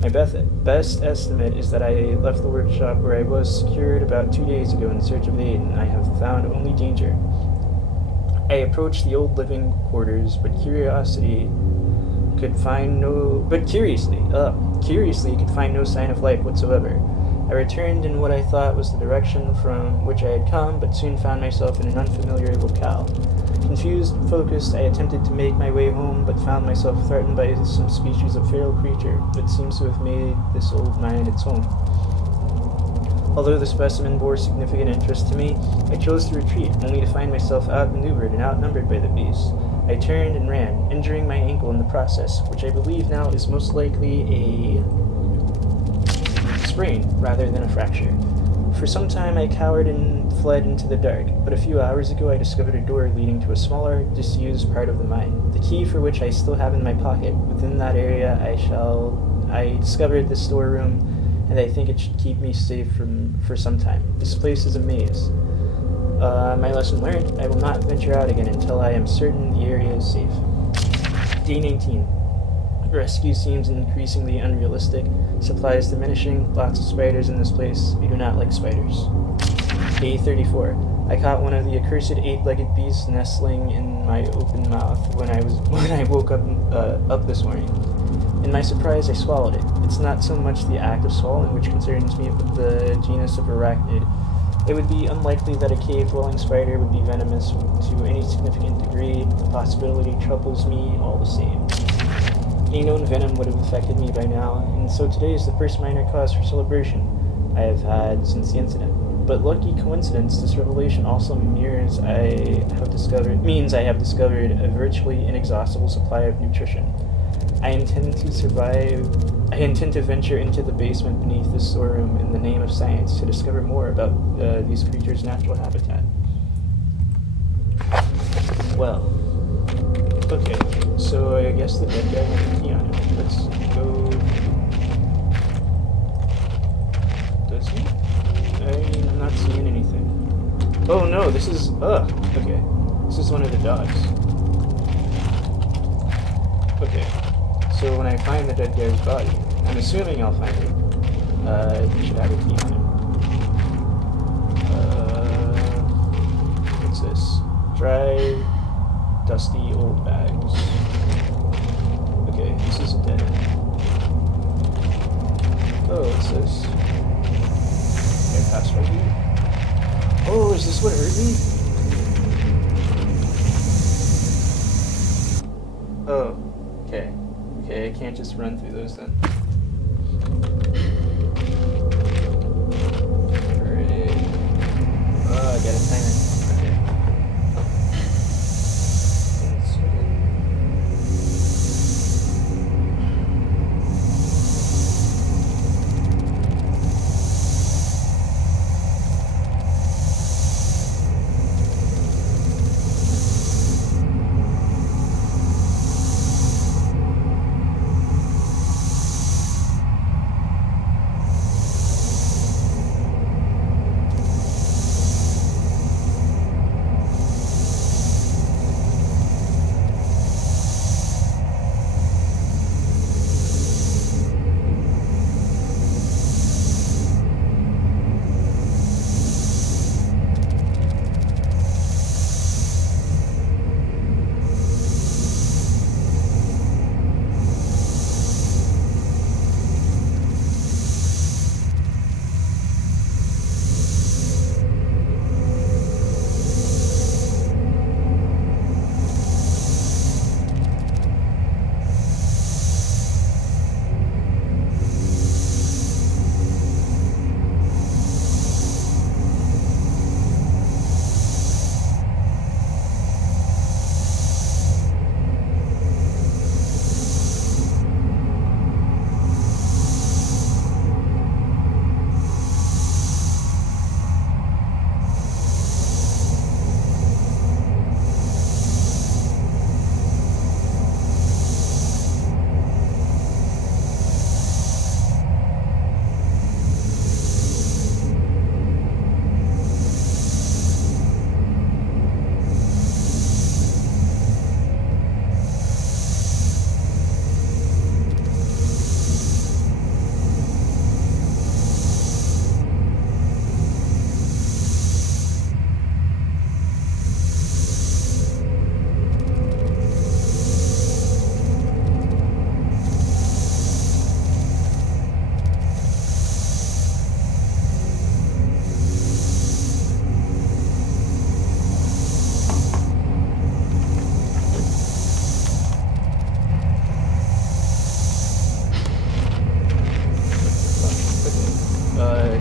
My best estimate is that I left the workshop where I was secured about 2 days ago in search of aid, and I have found only danger. I approached the old living quarters, but curiously could find no sign of life whatsoever. I returned in what I thought was the direction from which I had come, but soon found myself in an unfamiliar locale. Confused and focused, I attempted to make my way home, but found myself threatened by some species of feral creature that seems to have made this old mine its home. Although the specimen bore significant interest to me, I chose to retreat, only to find myself outmaneuvered and outnumbered by the beast. I turned and ran, injuring my ankle in the process, which I believe now is most likely a sprain rather than a fracture. For some time I cowered and fled into the dark, but a few hours ago I discovered a door leading to a smaller, disused part of the mine, the key for which I still have in my pocket. Within that area I discovered this storeroom, and I think it should keep me safe for some time. This place is a maze. My lesson learned, I will not venture out again until I am certain the area is safe. Day 19. Rescue seems increasingly unrealistic. Supplies diminishing. Lots of spiders in this place. We do not like spiders. Day 34. I caught one of the accursed 8-legged beasts nestling in my open mouth when I woke up this morning. In my surprise, I swallowed it. It's not so much the act of swallowing which concerns me, but the genus of arachnid. It would be unlikely that a cave-dwelling spider would be venomous to any significant degree. The possibility troubles me all the same. Any known venom would have affected me by now, and so today is the first minor cause for celebration I have had since the incident. But lucky coincidence, this revelation also means I have discovered a virtually inexhaustible supply of nutrition. I intend to venture into the basement beneath this storeroom in the name of science to discover more about these creatures' natural habitat. Well, okay, so I guess the dead guy had a key on him. Let's go. Does he? I'm not seeing anything. Oh no, this is, okay. This is one of the dogs. Okay. So when I find the dead guy's body, I'm assuming I'll find it. He should have a key on him. is this? Dry, dusty old bags. Okay, this is a dead end. Oh, what's this? Can I pass right here? Oh, is this what hurt me? Oh, okay. Okay, I can't just run through those then. Alright. Oh, I got a timer. Okay.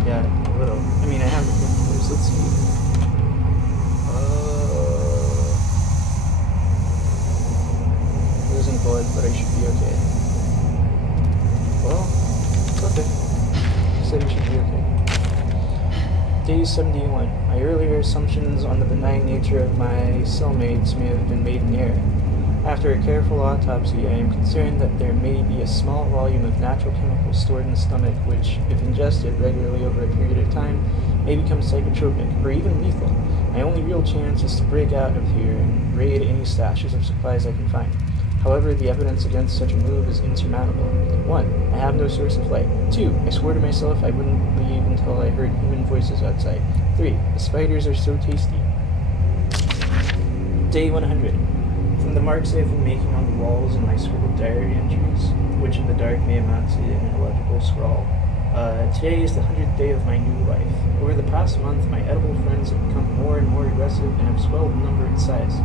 Yeah, a little. I mean, I have the painkillers. Let's see. Losing blood, but I should be okay. Well, okay. You said you should be okay. Day 71. My earlier assumptions on the benign nature of my cellmates may have been made in error. After a careful autopsy, I am concerned that there may be a small volume of natural chemicals stored in the stomach which, if ingested regularly over a period of time, may become psychotropic, or even lethal. My only real chance is to break out of here and raid any stashes of supplies I can find. However, the evidence against such a move is insurmountable. 1. I have no source of light. 2. I swore to myself I wouldn't leave until I heard human voices outside. 3. The spiders are so tasty. Day 100. From the marks I have been making on the walls and my scribbled diary entries, which in the dark may amount to an illegible scrawl, today is the 100th day of my new life. Over the past month, my edible friends have become more and more aggressive and have swelled in number and size.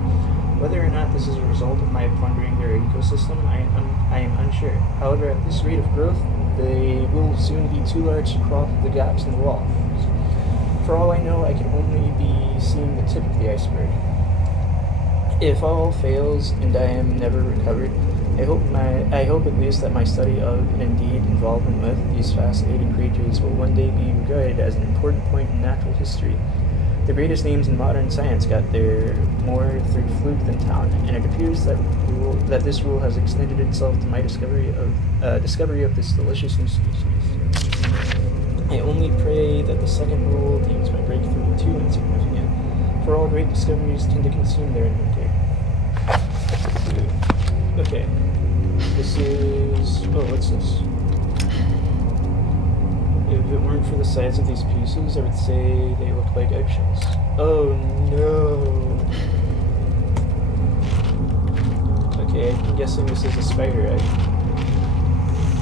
Whether or not this is a result of my plundering their ecosystem, I am unsure. However, at this rate of growth, they will soon be too large to crawl through the gaps in the wall. For all I know, I can only be seeing the tip of the iceberg. If all fails and I am never recovered, I hope at least that my study of, and indeed involvement with, these fascinating creatures will one day be regarded as an important point in natural history. The greatest names in modern science got there more through fluke than talent, and it appears that this rule has extended itself to my discovery of this delicious new species. I only pray that the second rule deems my breakthrough too insignificant, for all great discoveries tend to consume their inventor. Okay, this is... oh, what's this? it weren't for the size of these pieces, I would say they look like eggshells. Oh no! Okay, I'm guessing this is a spider egg.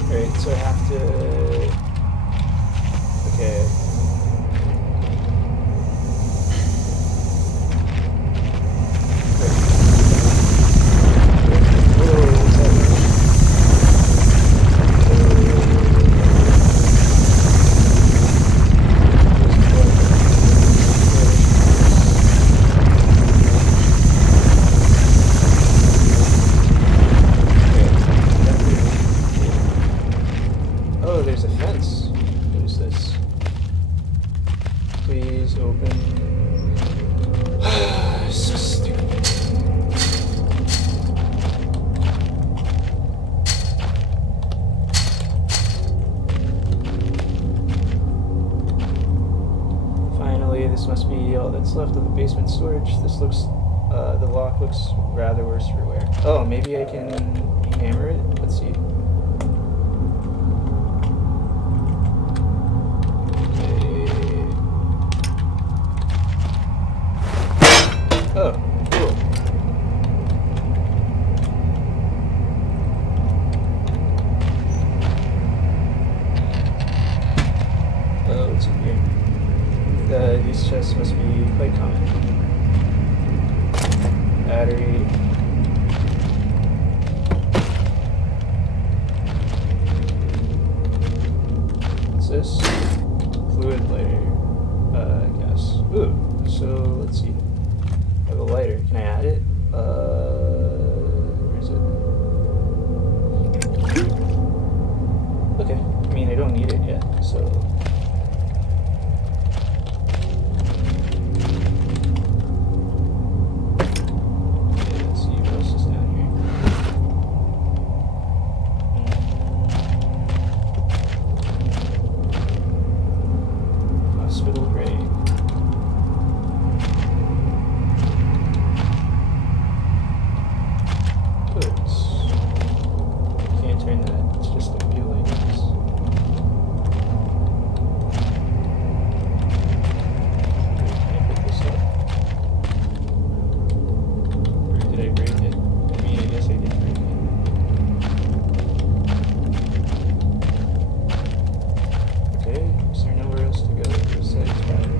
Alright, so I have to... Okay. There's a fence. What is this? Please open. So stupid. Finally, this must be all that's left of the basement storage. This looks, the lock looks rather worse for wear. Oh, maybe I can hammer it? Let's see. Oh, cool. What's in here? These chests must be quite common. Battery. What's this? Fluid lighter. I guess. Ooh, so let's see. I have a lighter. Can I add it? Where is it? Okay. I mean, I don't need it yet, so... Okay, let's see what else is down here. Hospital grade. Can't turn that, it's just a few lights. Can I pick this up? Or did I break it? I mean, I guess I did break it. Okay, is there nowhere else to go besides battery?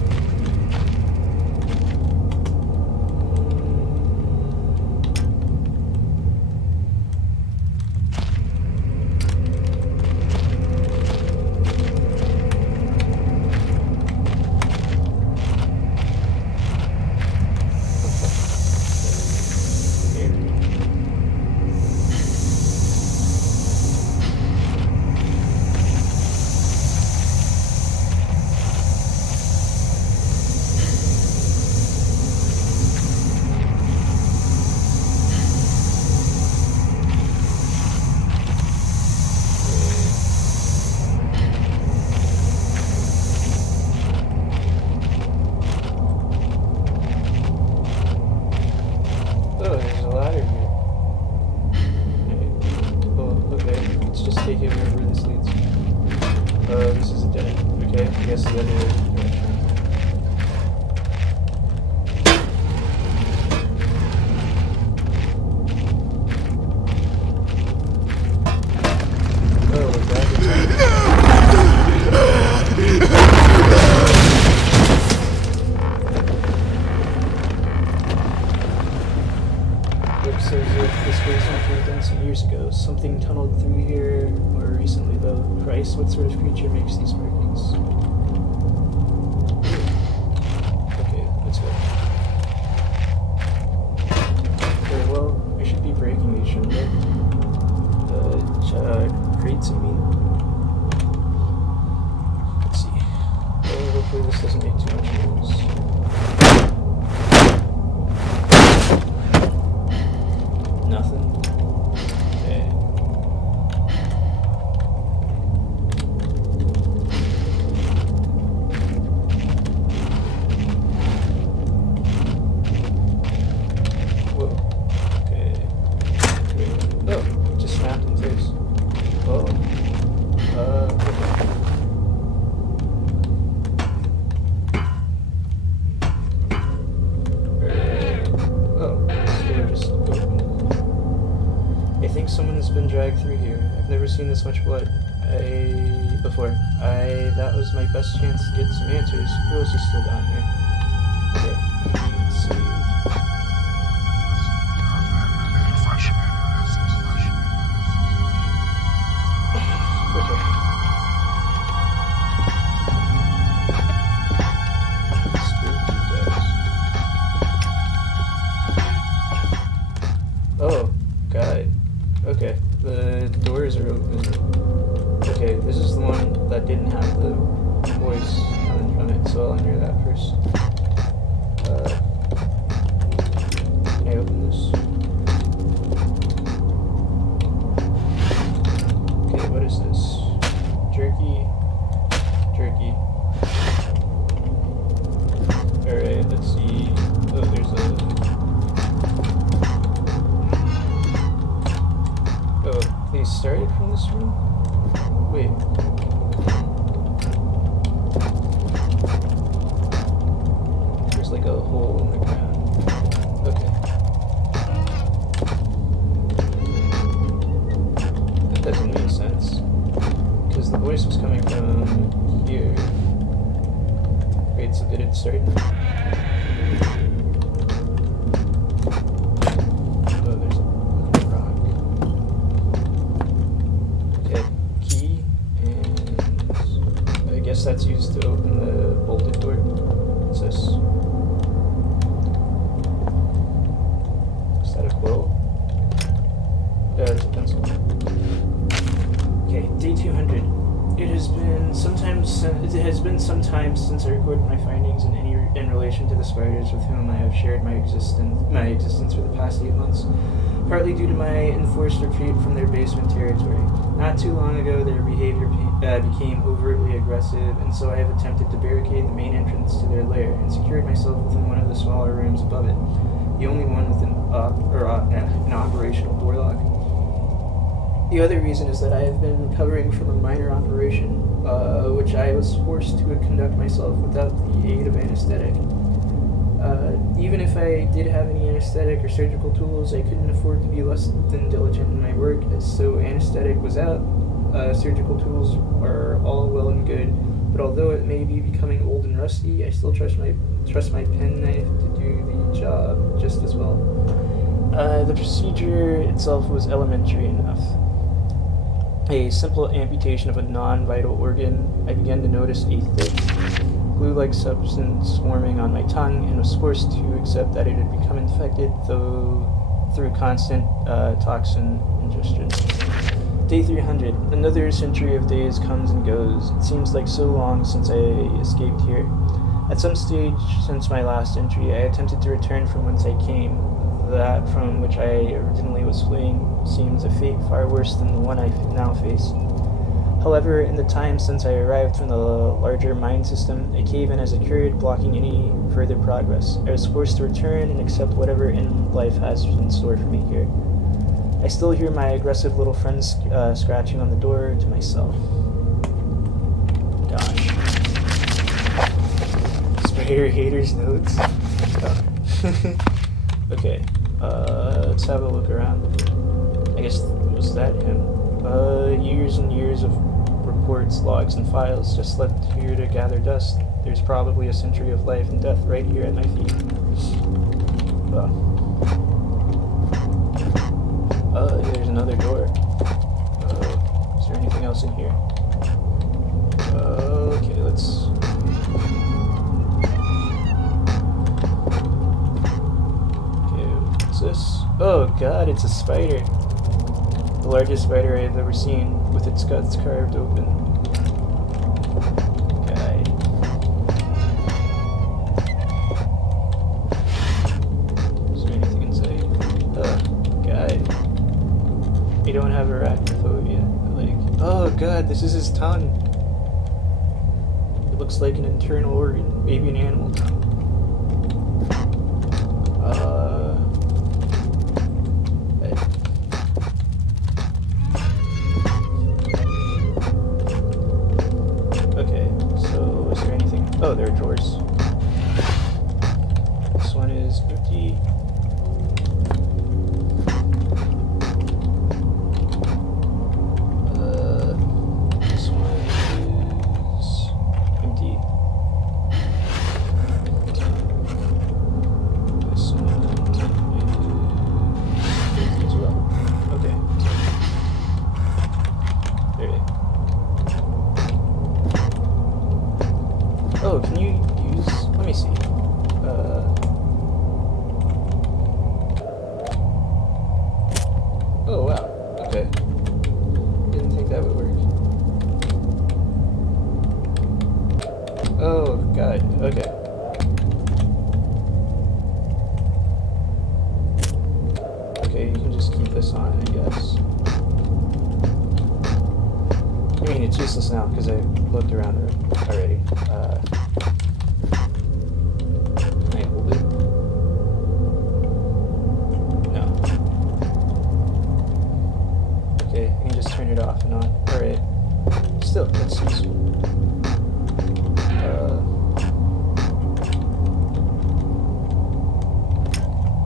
Oh, there's a ladder here. Oh, okay. Let's just take it wherever this leads. This is a dead end. Okay, I guess the other direction. Oh, that is looks as if this basement was done some years ago. Something tunneled through here more recently, though. Christ, what sort of creature makes these markings? Okay, let's go. Okay, well, I should be breaking these, shouldn't I? Crates, I mean. Let's see. Well, hopefully this doesn't make too much noise. Nothing. Okay. Whoa. Okay. Wait. Oh, it just snapped in place. Oh. Okay. seen this much blood before. That was my best chance to get some answers. Who else is still down here? Okay, let's see. Okay. Oh, God. Okay, the doors are open. Okay, this is the one that didn't have the voice coming from it, so I'll enter that first. Can I open this? Okay, what is this? Jerky. Jerky. Alright, let's see. Oh, there's Oh, they started from this room? Wait. There's like a hole in the ground. Okay. That doesn't make sense. Because the voice was coming from here. Wait, so did it start? Oh, there's a rock. Okay, key, and I guess that's used to open the bolted door. What's this? Is that a quill? Yeah, it's a pencil. Okay, day 200. It has been some time since I recorded my findings in relation to the spiders with whom I have shared my existence for the past 8 months, partly due to my enforced retreat from their basement territory. Not too long ago, their behavior became overtly aggressive, and so I have attempted to barricade the main entrance to their lair and secured myself within one of the smaller rooms above it, the only one with an operational door lock. The other reason is that I have been recovering from a minor operation, which I was forced to conduct myself without the aid of anesthetic. Even if I did have any anesthetic or surgical tools, I couldn't afford to be less than diligent in my work, so anesthetic was out. Surgical tools are all well and good, but although it may be becoming old and rusty, I still trust my pen knife to do the job just as well. The procedure itself was elementary enough. A simple amputation of a non-vital organ. I began to notice a thick, glue-like substance forming on my tongue, and was forced to accept that it had become infected, though through constant toxin ingestion. Day 300. Another century of days comes and goes. It seems like so long since I escaped here. At some stage since my last entry, I attempted to return from whence I came. That from which I originally was fleeing seems a fate far worse than the one I now face. However, in the time since I arrived from the larger mine system, a cave-in has occurred, blocking any further progress. I was forced to return and accept whatever in life has in store for me here. I still hear my aggressive little friends scratching on the door to myself. Gosh. Spider haters notes? Oh. Okay, let's have a look around. I guess, was that him? Years and years of reports, logs, and files just left here to gather dust. There's probably a century of life and death right here at my feet. There's another door. Is there anything else in here? Okay, let's... This? Oh god, it's a spider. The largest spider I have ever seen, with its guts carved open. God. Is there anything inside? Oh god. I don't have arachnophobia. Like, oh god, this is his tongue. It looks like an internal organ, maybe an animal tongue. Oh, there are drawers. This one is empty. Oh, can you use... Let me see. Oh, wow. Okay. Didn't think that would work. Oh, God. Okay. Okay, you can just keep this on, I guess. I mean, it's useless now because I looked around already. Can I hold it? No. Okay, I can just turn it off and on. Alright. Still, that's useful.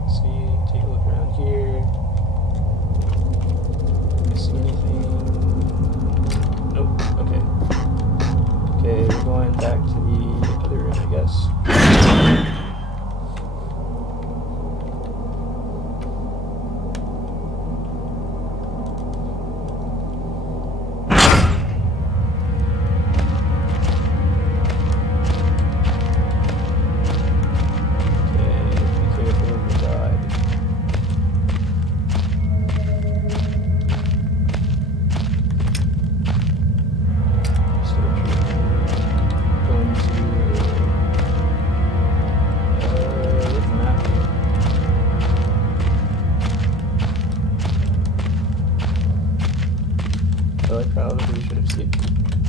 See, take a look around here. See anything? Nope. Okay. Okay, we're going back to the other room, I guess. I probably should have skipped.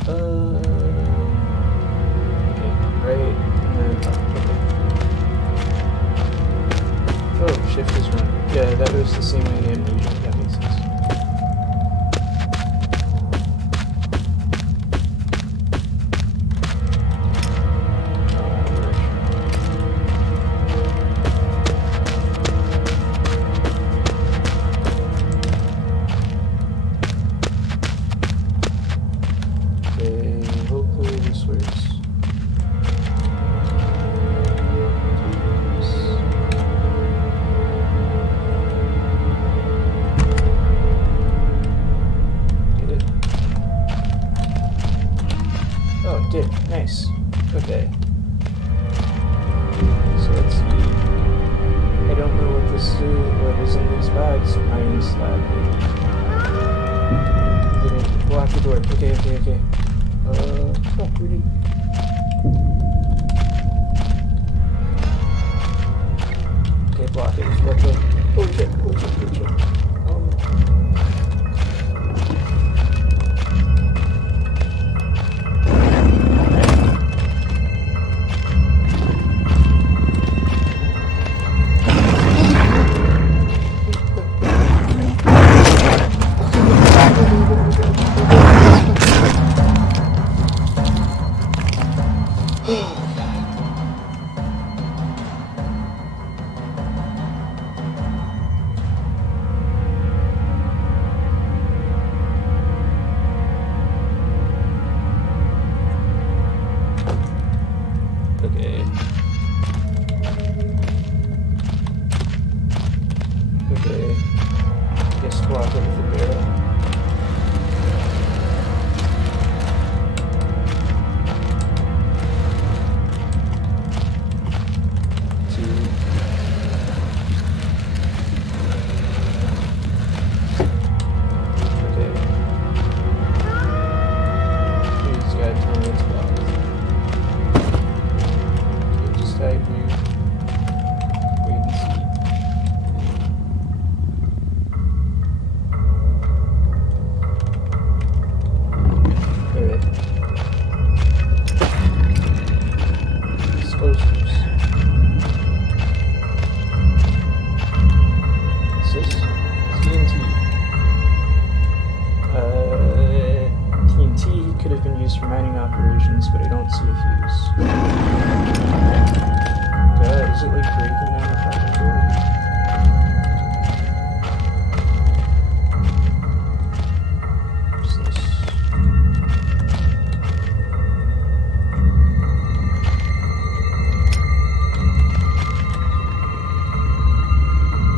Okay, right, and then up, okay. Oh, shift is run. Yeah, that was the same way in Amnesia. That makes sense. Hopefully this works. Did it? Oh, it did. Nice. Okay. So let's see. I don't know what this is, what is in these bags. Iron slab. Did it block the door? Okay. Oh, where did... Okay, block it. Oh shit. Okay. Guess block it with the barrel. For mining operations, but I don't see a fuse. God, is it like breaking down the fucking door? What's this?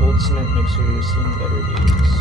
Old cement mixer, seen better days.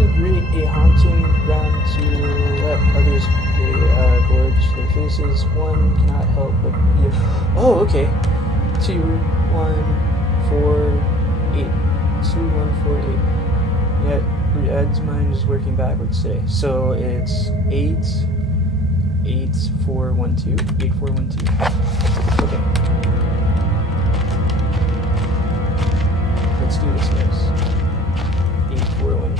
too great a haunting ground to let others gorge their faces. One cannot help but be. Oh, okay. 2148. 2148. Yeah, Ed's mind is working backwards today. So it's 8412. 8412. Okay. Let's do this, guys. 8412.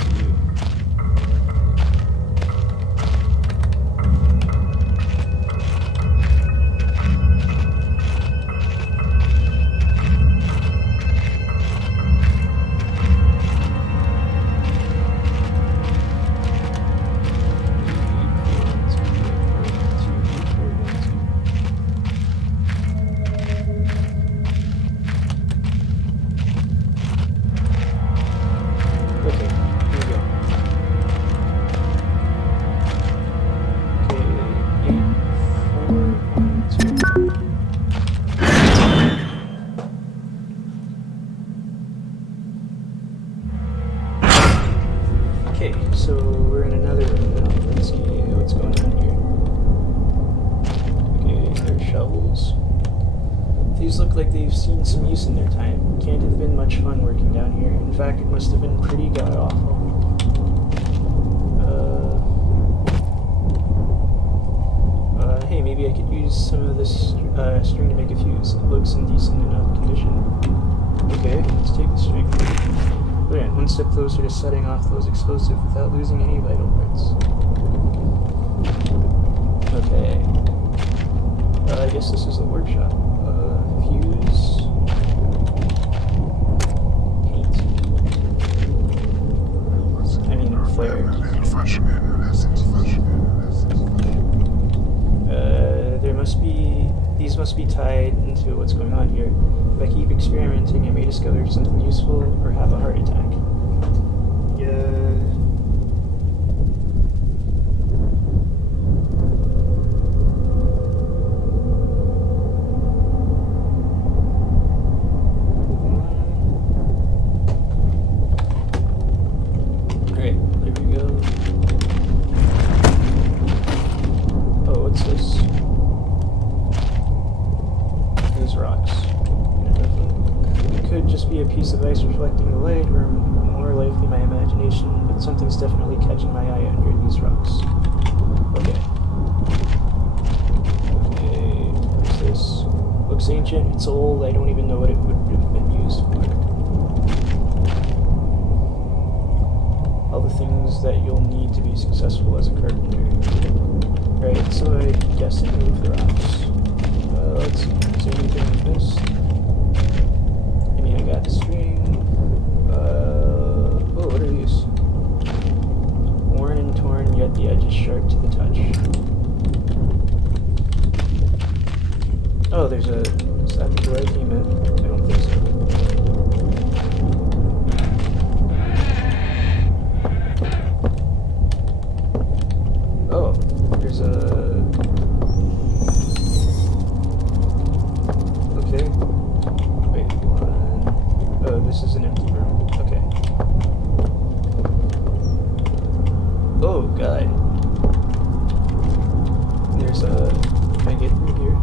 Okay, so we're in another room now. Let's see what's going on here. Okay, there's shovels. These look like they've seen some use in their time. Can't have been much fun working down here. In fact, it must have been pretty god-awful. Hey, maybe I could use some of this string to make a fuse. It looks in decent enough condition. Okay, let's take the string. Brilliant, one step closer to setting off those explosives without losing any vital parts. Okay. I guess this is the workshop. Fuse. Paint. I mean, flare. These must be tied into what's going on here. If I keep experimenting, I may discover something useful or have a heart attack. Yeah. Alright, here we go. Oh, what's this? Rocks. It could just be a piece of ice reflecting the light, or more likely my imagination, but something's definitely catching my eye under these rocks. Okay. Okay, what's this? Looks ancient, it's old, I don't even know what it would have been used for. All the things that you'll need to be successful as a carpenter. Right, so I guess I move the rocks. Let's see. Is there anything with this? I mean, I got the string. Oh, what are these? Worn and torn, yet the edge is sharp to the touch. Oh, there's a... Is that the door I came in? I don't think so. Oh, there's a... Okay. Wait, one. Oh, this is an empty room. Okay. Oh, God. There's a... Can I get through here?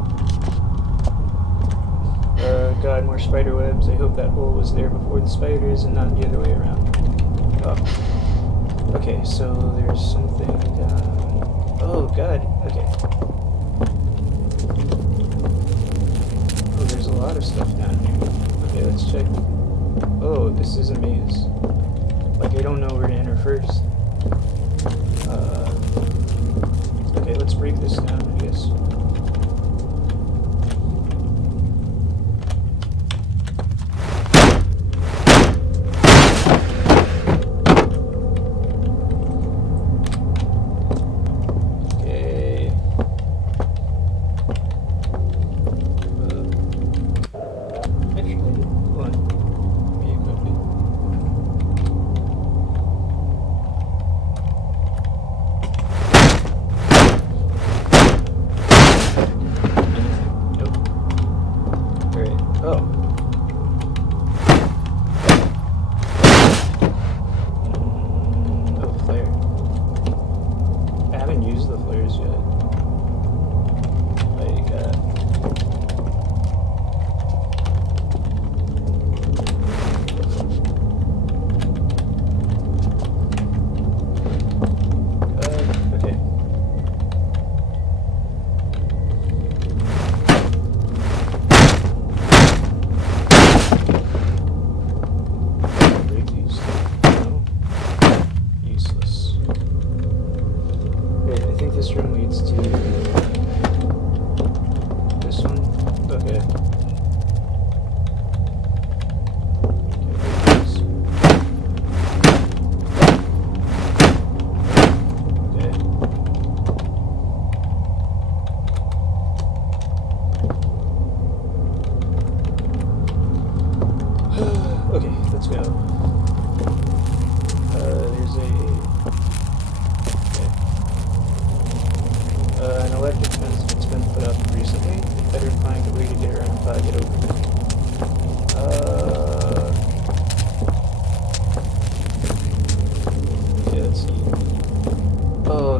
God, more spider webs. I hope that hole was there before the spiders and not the other way around. Oh. Okay, so there's something down... Oh, God. Okay. There's a lot of stuff down here. Okay, let's check. Oh, this is a maze. Like, I don't know where to enter first. Okay, let's break this down, I guess.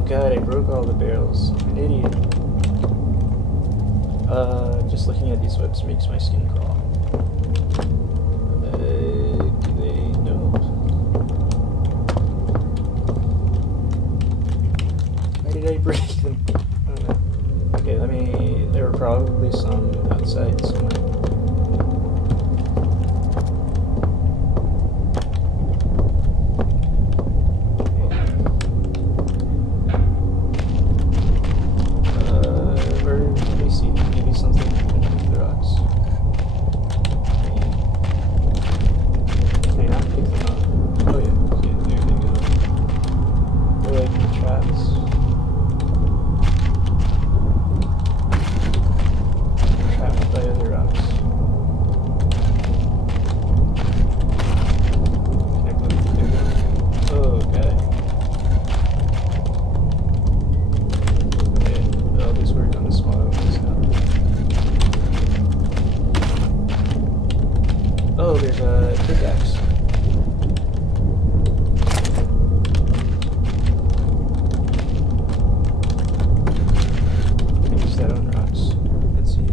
god, I broke all the barrels. I'm an idiot. Just looking at these whips makes my skin crawl. Do they? Nope. Why did I break them? I don't know. Okay, let me... There were probably some outside somewhere. Oh, there's a pickaxe. I can use that on rocks. Let's see.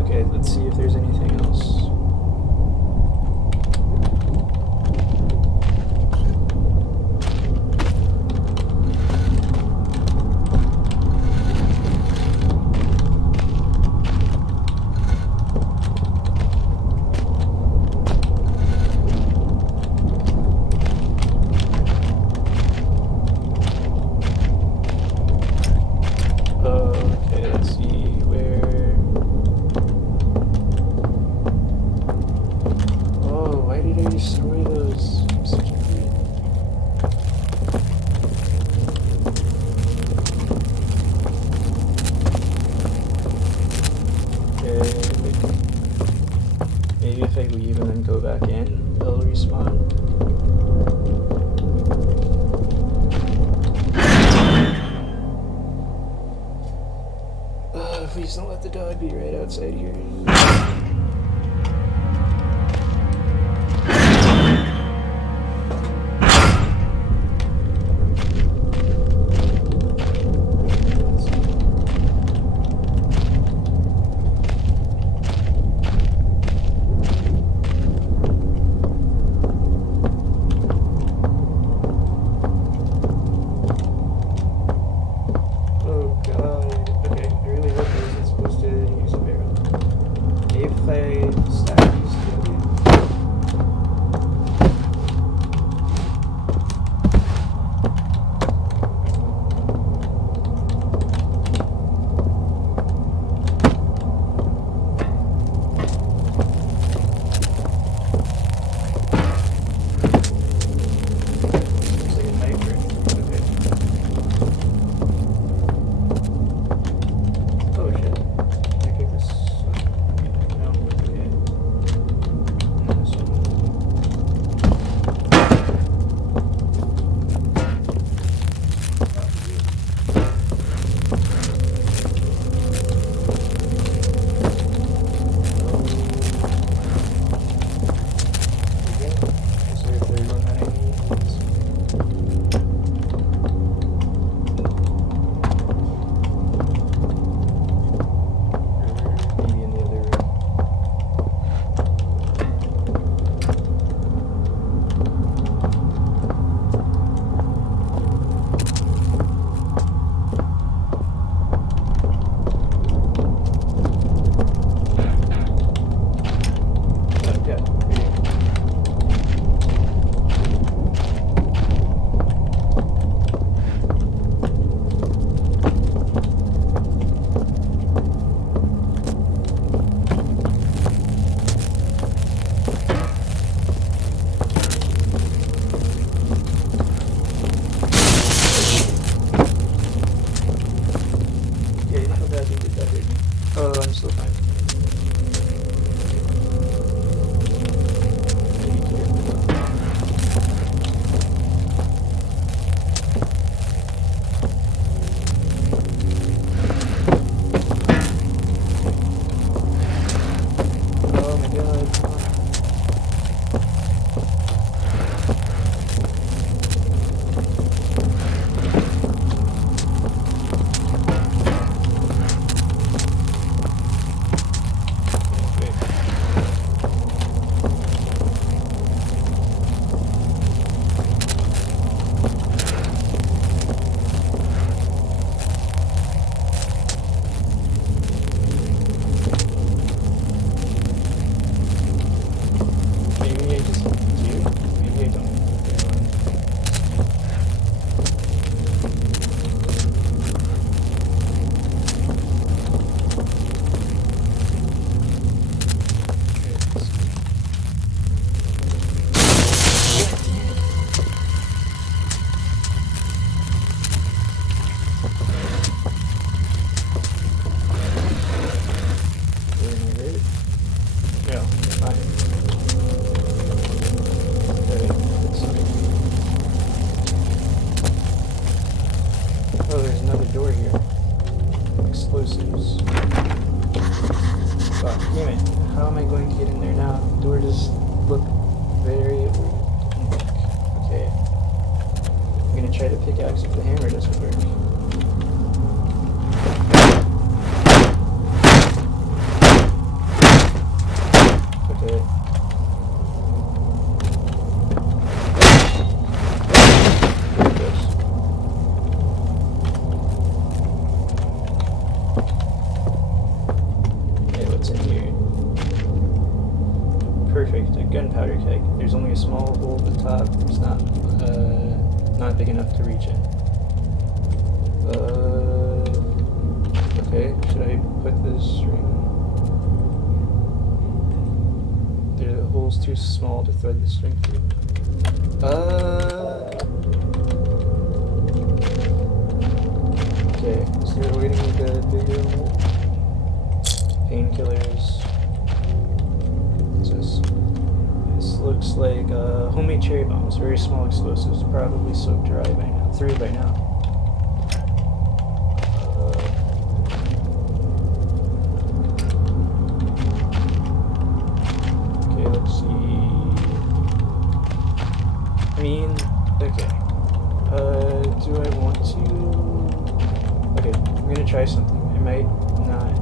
Okay, let's see if there's anything else. Okay, let's see where... Oh, why did I destroy those? I'm such a idiot. Okay, maybe if I leave and then go back in, they'll respawn. Please don't let the dog be right outside here. Oh god. Okay, I really hope I wasn't supposed to use a barrel. try to pickaxe if the hammer doesn't work. Okay. There it goes. Okay, what's in here? Perfect, a gunpowder keg. There's only a small hole at the top. It's not big enough to reach in. Okay, should I put this string? The hole's too small to thread the string through. Okay, so we're waiting with the bigger hole. Painkillers. What's this? This looks like homemade cherry bombs, very small explosives, probably soaked dry by now, through by now. Okay, let's see. I mean, okay. Do I want to? Okay, I'm gonna try something. I might not.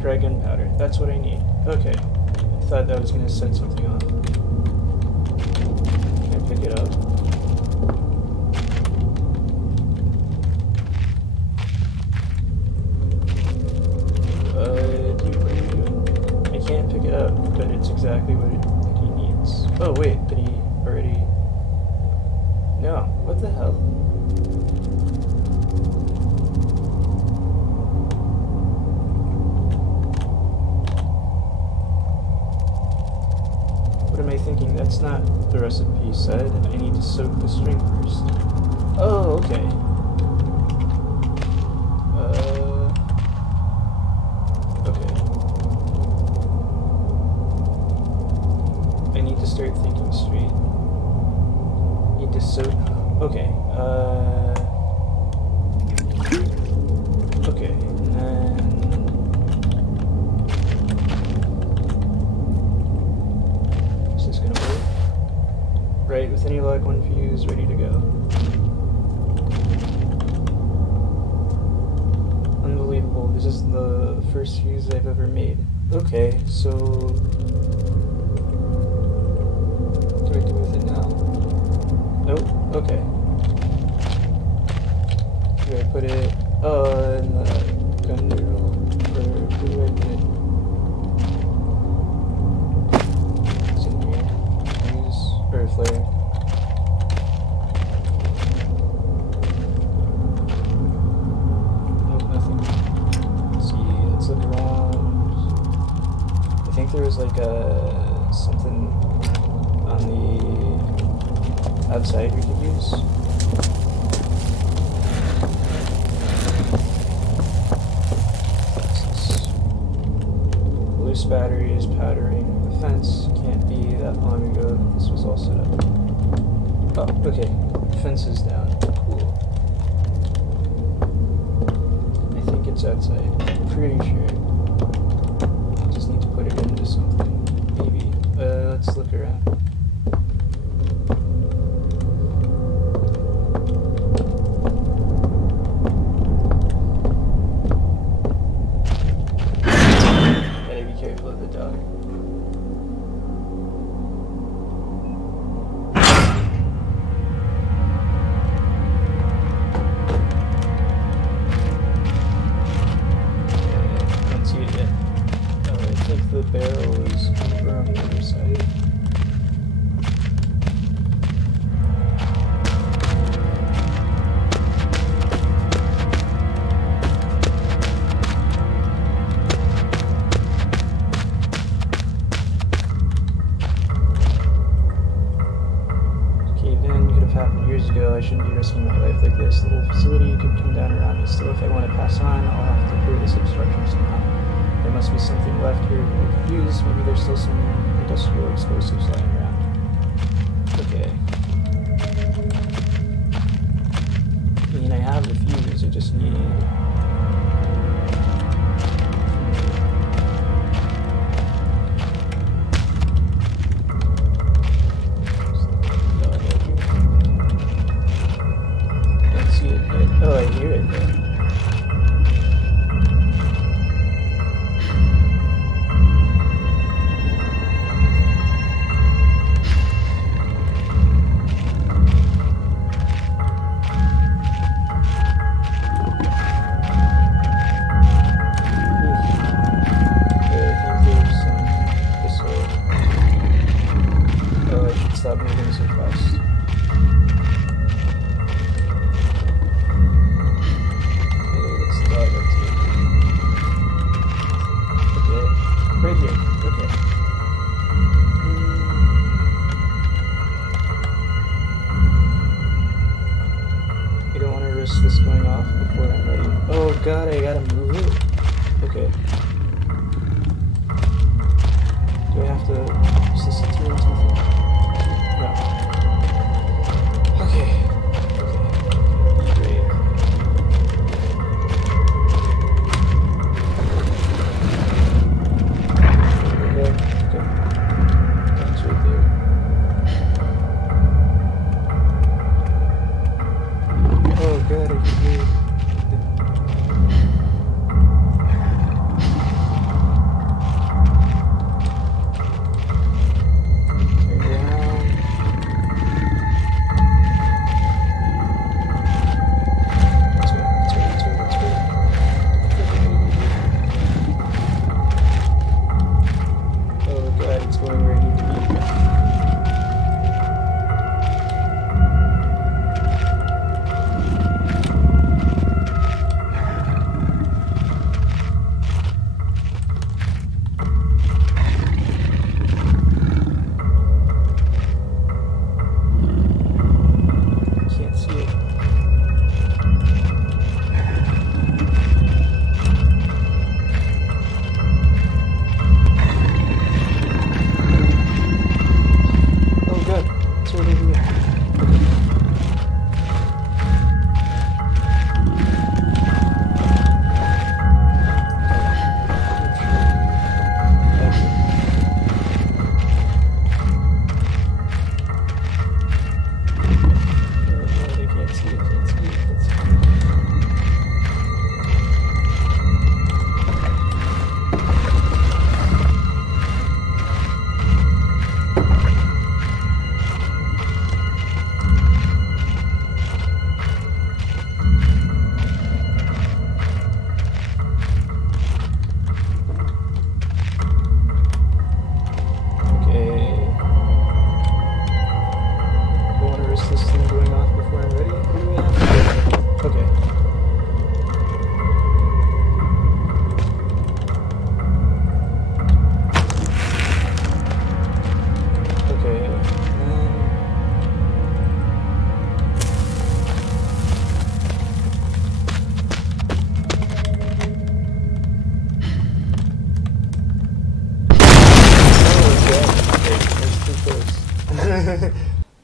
Dry gunpowder. That's what I need. Okay. I thought that was going to set something off. Can I pick it up? Dude, what are you doing? I can't pick it up, but it's exactly what he needs. Oh, wait. Did he already... No. What the hell? What am I thinking? That's not the recipe said. I need to soak the string first. Oh, okay. Okay. I need to start thinking straight. Need to soak... Okay, okay, and then... Right, with any luck, one fuse ready to go. Unbelievable, this is the first fuse I've ever made. Okay, so... What do I do with it now? Nope, okay. Do I put it... in the gun barrel? Or where do I put it? It's in here. Fuse, or flare. Nope, nothing. Let's see, let's look around. I think there was like something on the outside we could use. Loose batteries, powdering the fence. Can't be that long ago that this was all set up. Oh, okay. Fence is down. Cool. I think it's outside. I'm pretty sure. Just need to put it into something. Maybe. Let's look around. Gotta be careful of the dog. Don't see it yet. Oh, I think the barrel is over on the other side. Years ago, I shouldn't be risking my life like this. The whole facility could come down around me. Still, if I want to pass on, I'll have to clear this obstruction somehow. There must be something left here that I could use. Maybe there's still some industrial explosives lying around. Okay. I mean, I have the fuse. just need... Let's see it. Oh, I hear it though. Stop moving so fast. Okay, let's dog up to it. Okay, right here. Okay. You don't want to risk this going off before I'm ready. Oh god, I gotta move it. Okay. Do I have to use this TNT thing? No. Okay. Great. Okay. That's right there. Oh god, I can hear it.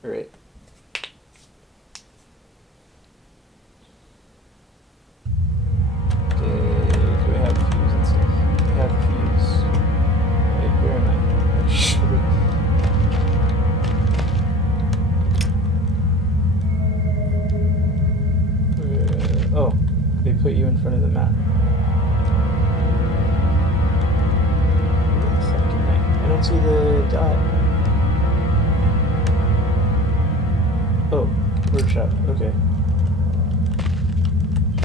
Right. Okay, do I have a fuse and stuff? I have a fuse. Wait, where am I? Oh, they put you in front of the map. Where the fuck am I? I don't see the dot. Oh, workshop. Okay.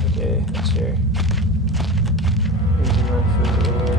Okay, that's fair. We need to run further away.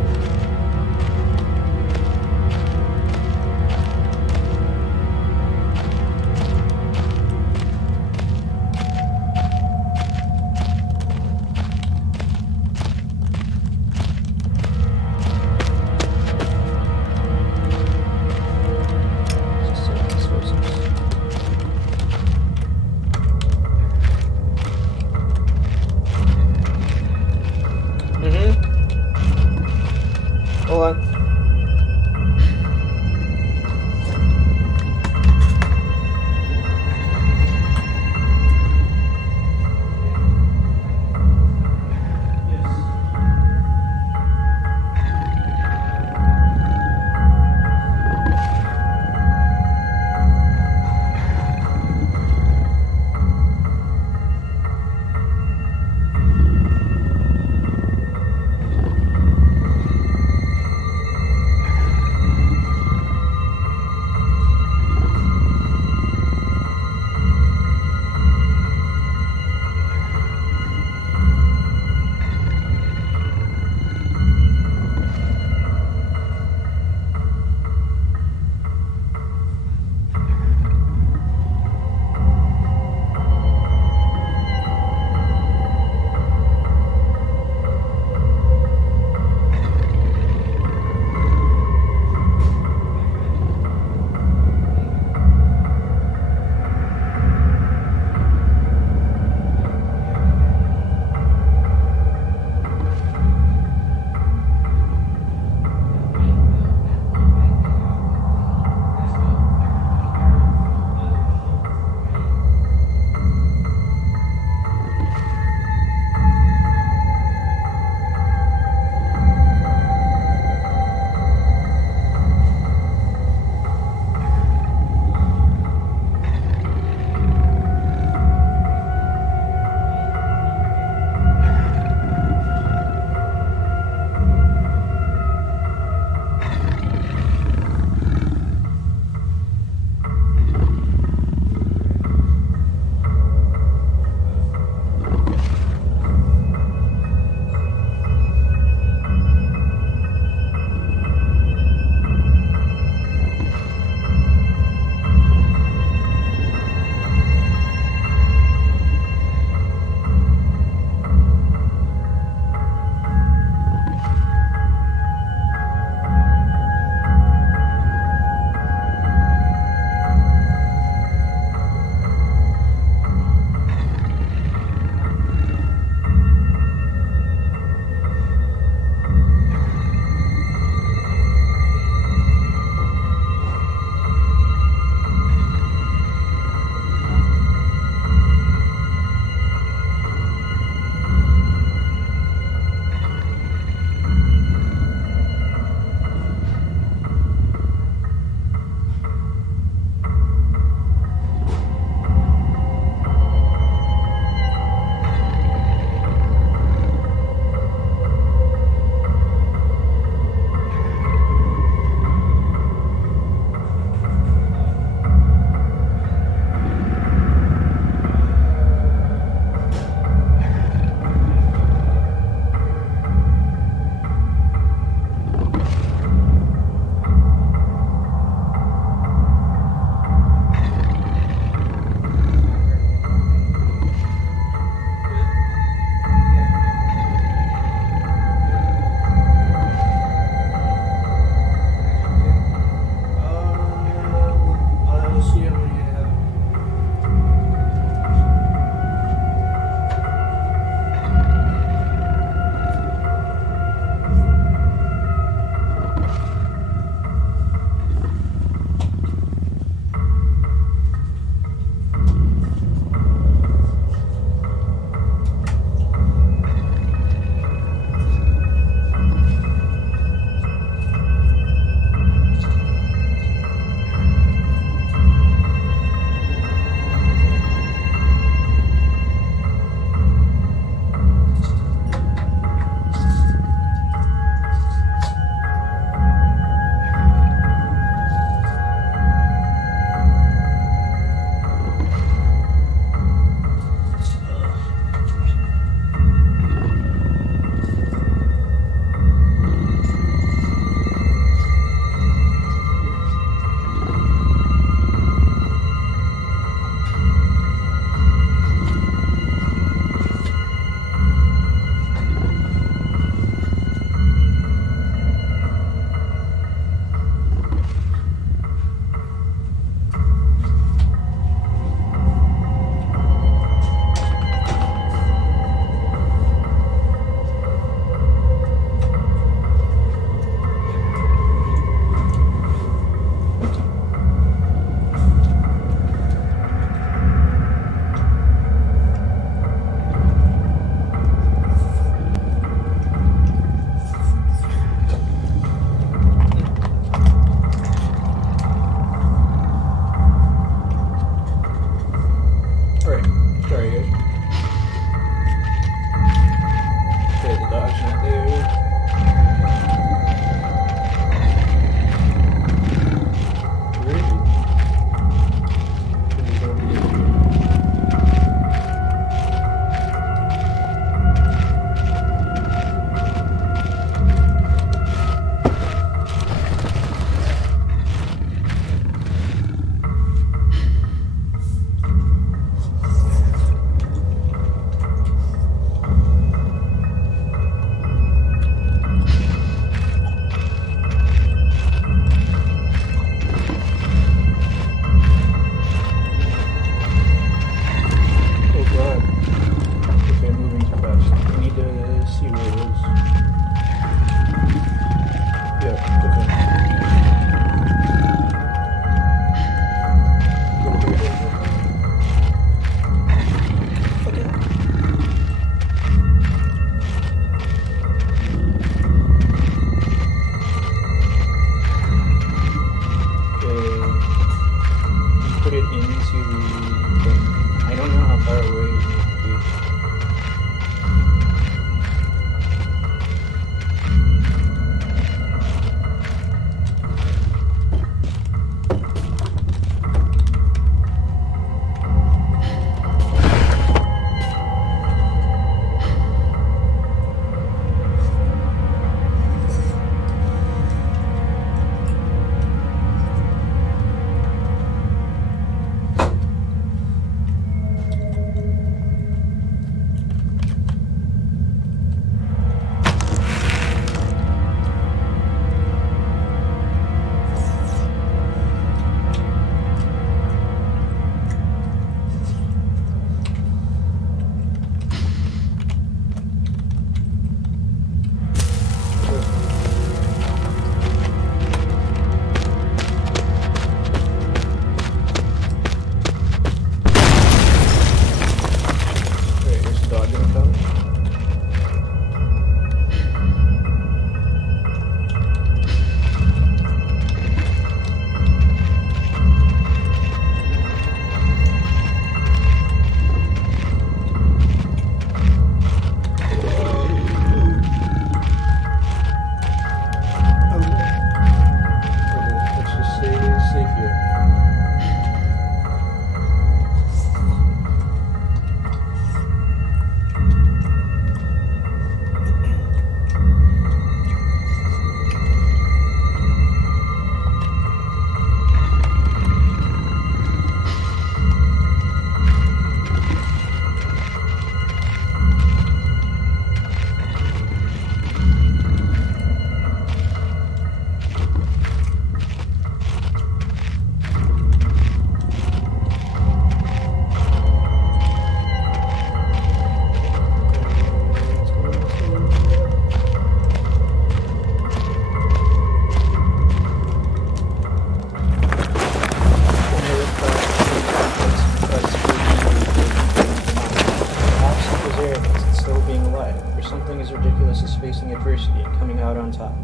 nothing as ridiculous as facing adversity and coming out on top.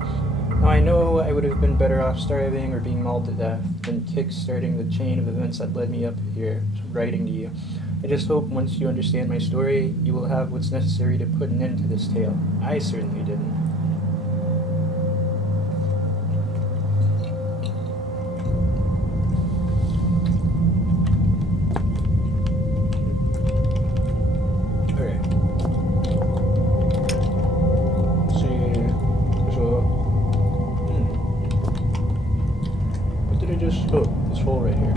Now I know I would have been better off starving or being mauled to death than kick-starting the chain of events that led me up here, writing to you. I just hope once you understand my story, you will have what's necessary to put an end to this tale. I certainly didn't. Oh, this hole right here.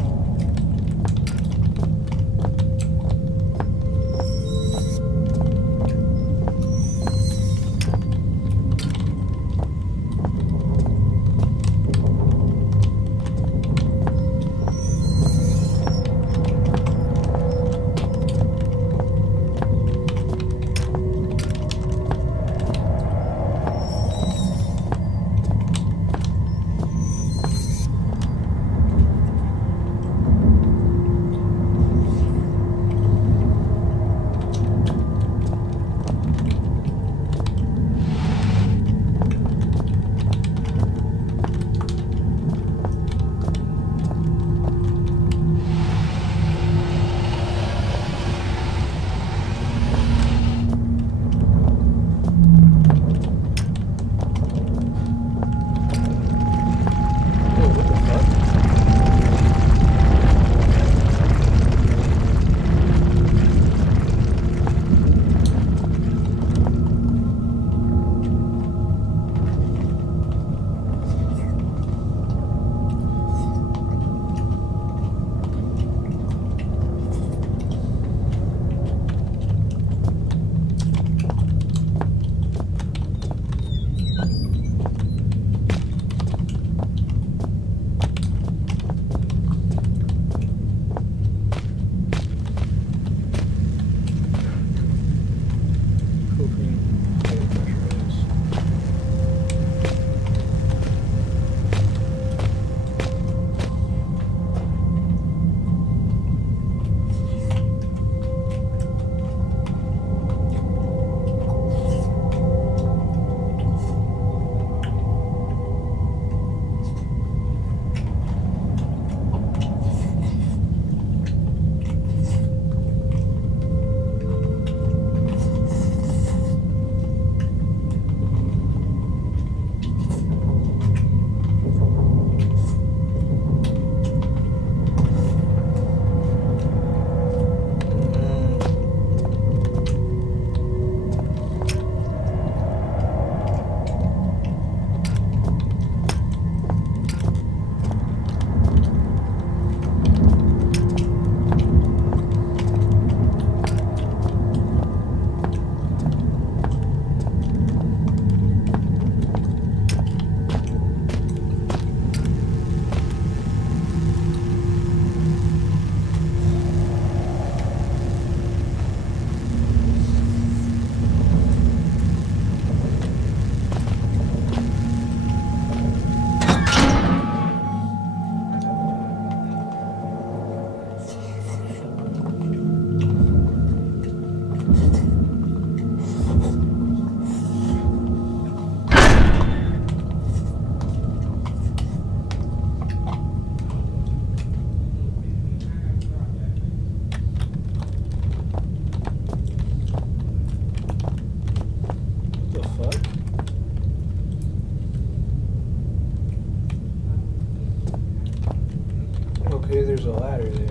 Okay, there's a ladder there.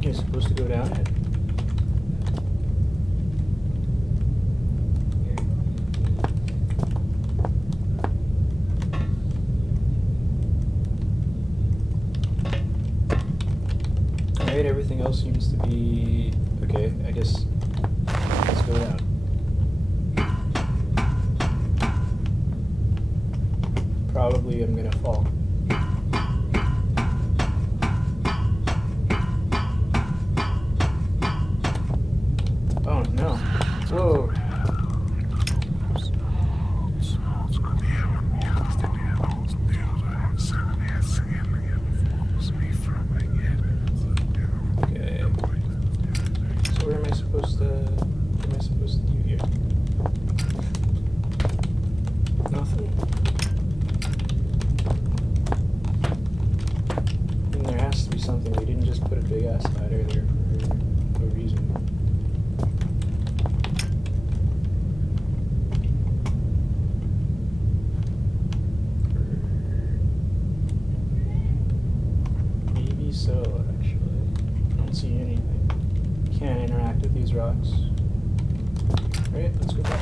You're supposed to go down it. Alright, everything else seems to be okay. I guess let's go down. Probably I'm gonna fall. Oh no. Whoa. Okay. So what am I supposed to do here? box. Alright, let's go back.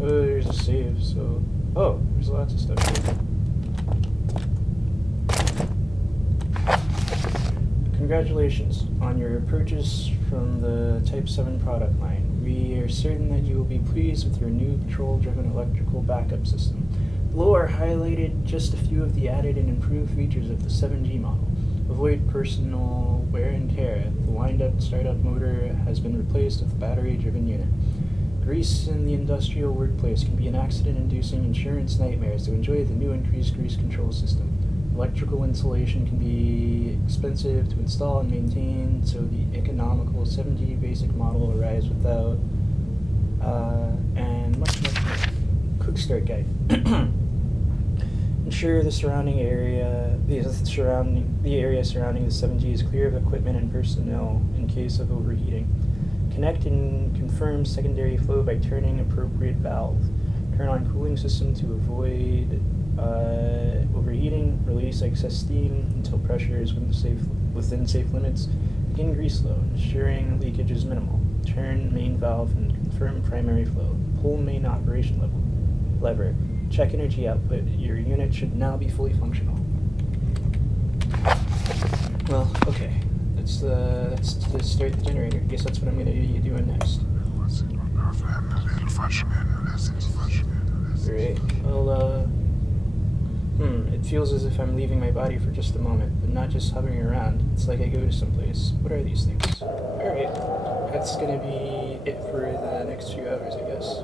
There's a save, so... Oh, there's lots of stuff here. Congratulations on your purchase from the Type 7 product line. We are certain that you will be pleased with your new patrol-driven electrical backup system. Below are highlighted just a few of the added and improved features of the 7G model. Avoid personal wear and tear. The wind-up startup motor has been replaced with a battery-driven unit. Grease in the industrial workplace can be an accident-inducing insurance nightmare, so enjoy the new increased grease control system. Electrical insulation can be expensive to install and maintain, so the economical 7G basic model arrives without, and much more. Quick start guide. Ensure the area surrounding the 7G is clear of equipment and personnel in case of overheating. Connect and confirm secondary flow by turning appropriate valve. Turn on cooling system to avoid overheating. Release excess steam until pressure is within safe limits. Begin grease flow, ensuring leakage is minimal. Turn main valve and confirm primary flow. Pull main operation lever. Check energy output. Your unit should now be fully functional. Well, okay. That's to start the generator. I guess that's what I'm gonna be doing next. Great. Well, it feels as if I'm leaving my body for just a moment, but not just hovering around. It's like I go to someplace. What are these things? Alright. That's gonna be it for the next few hours, I guess.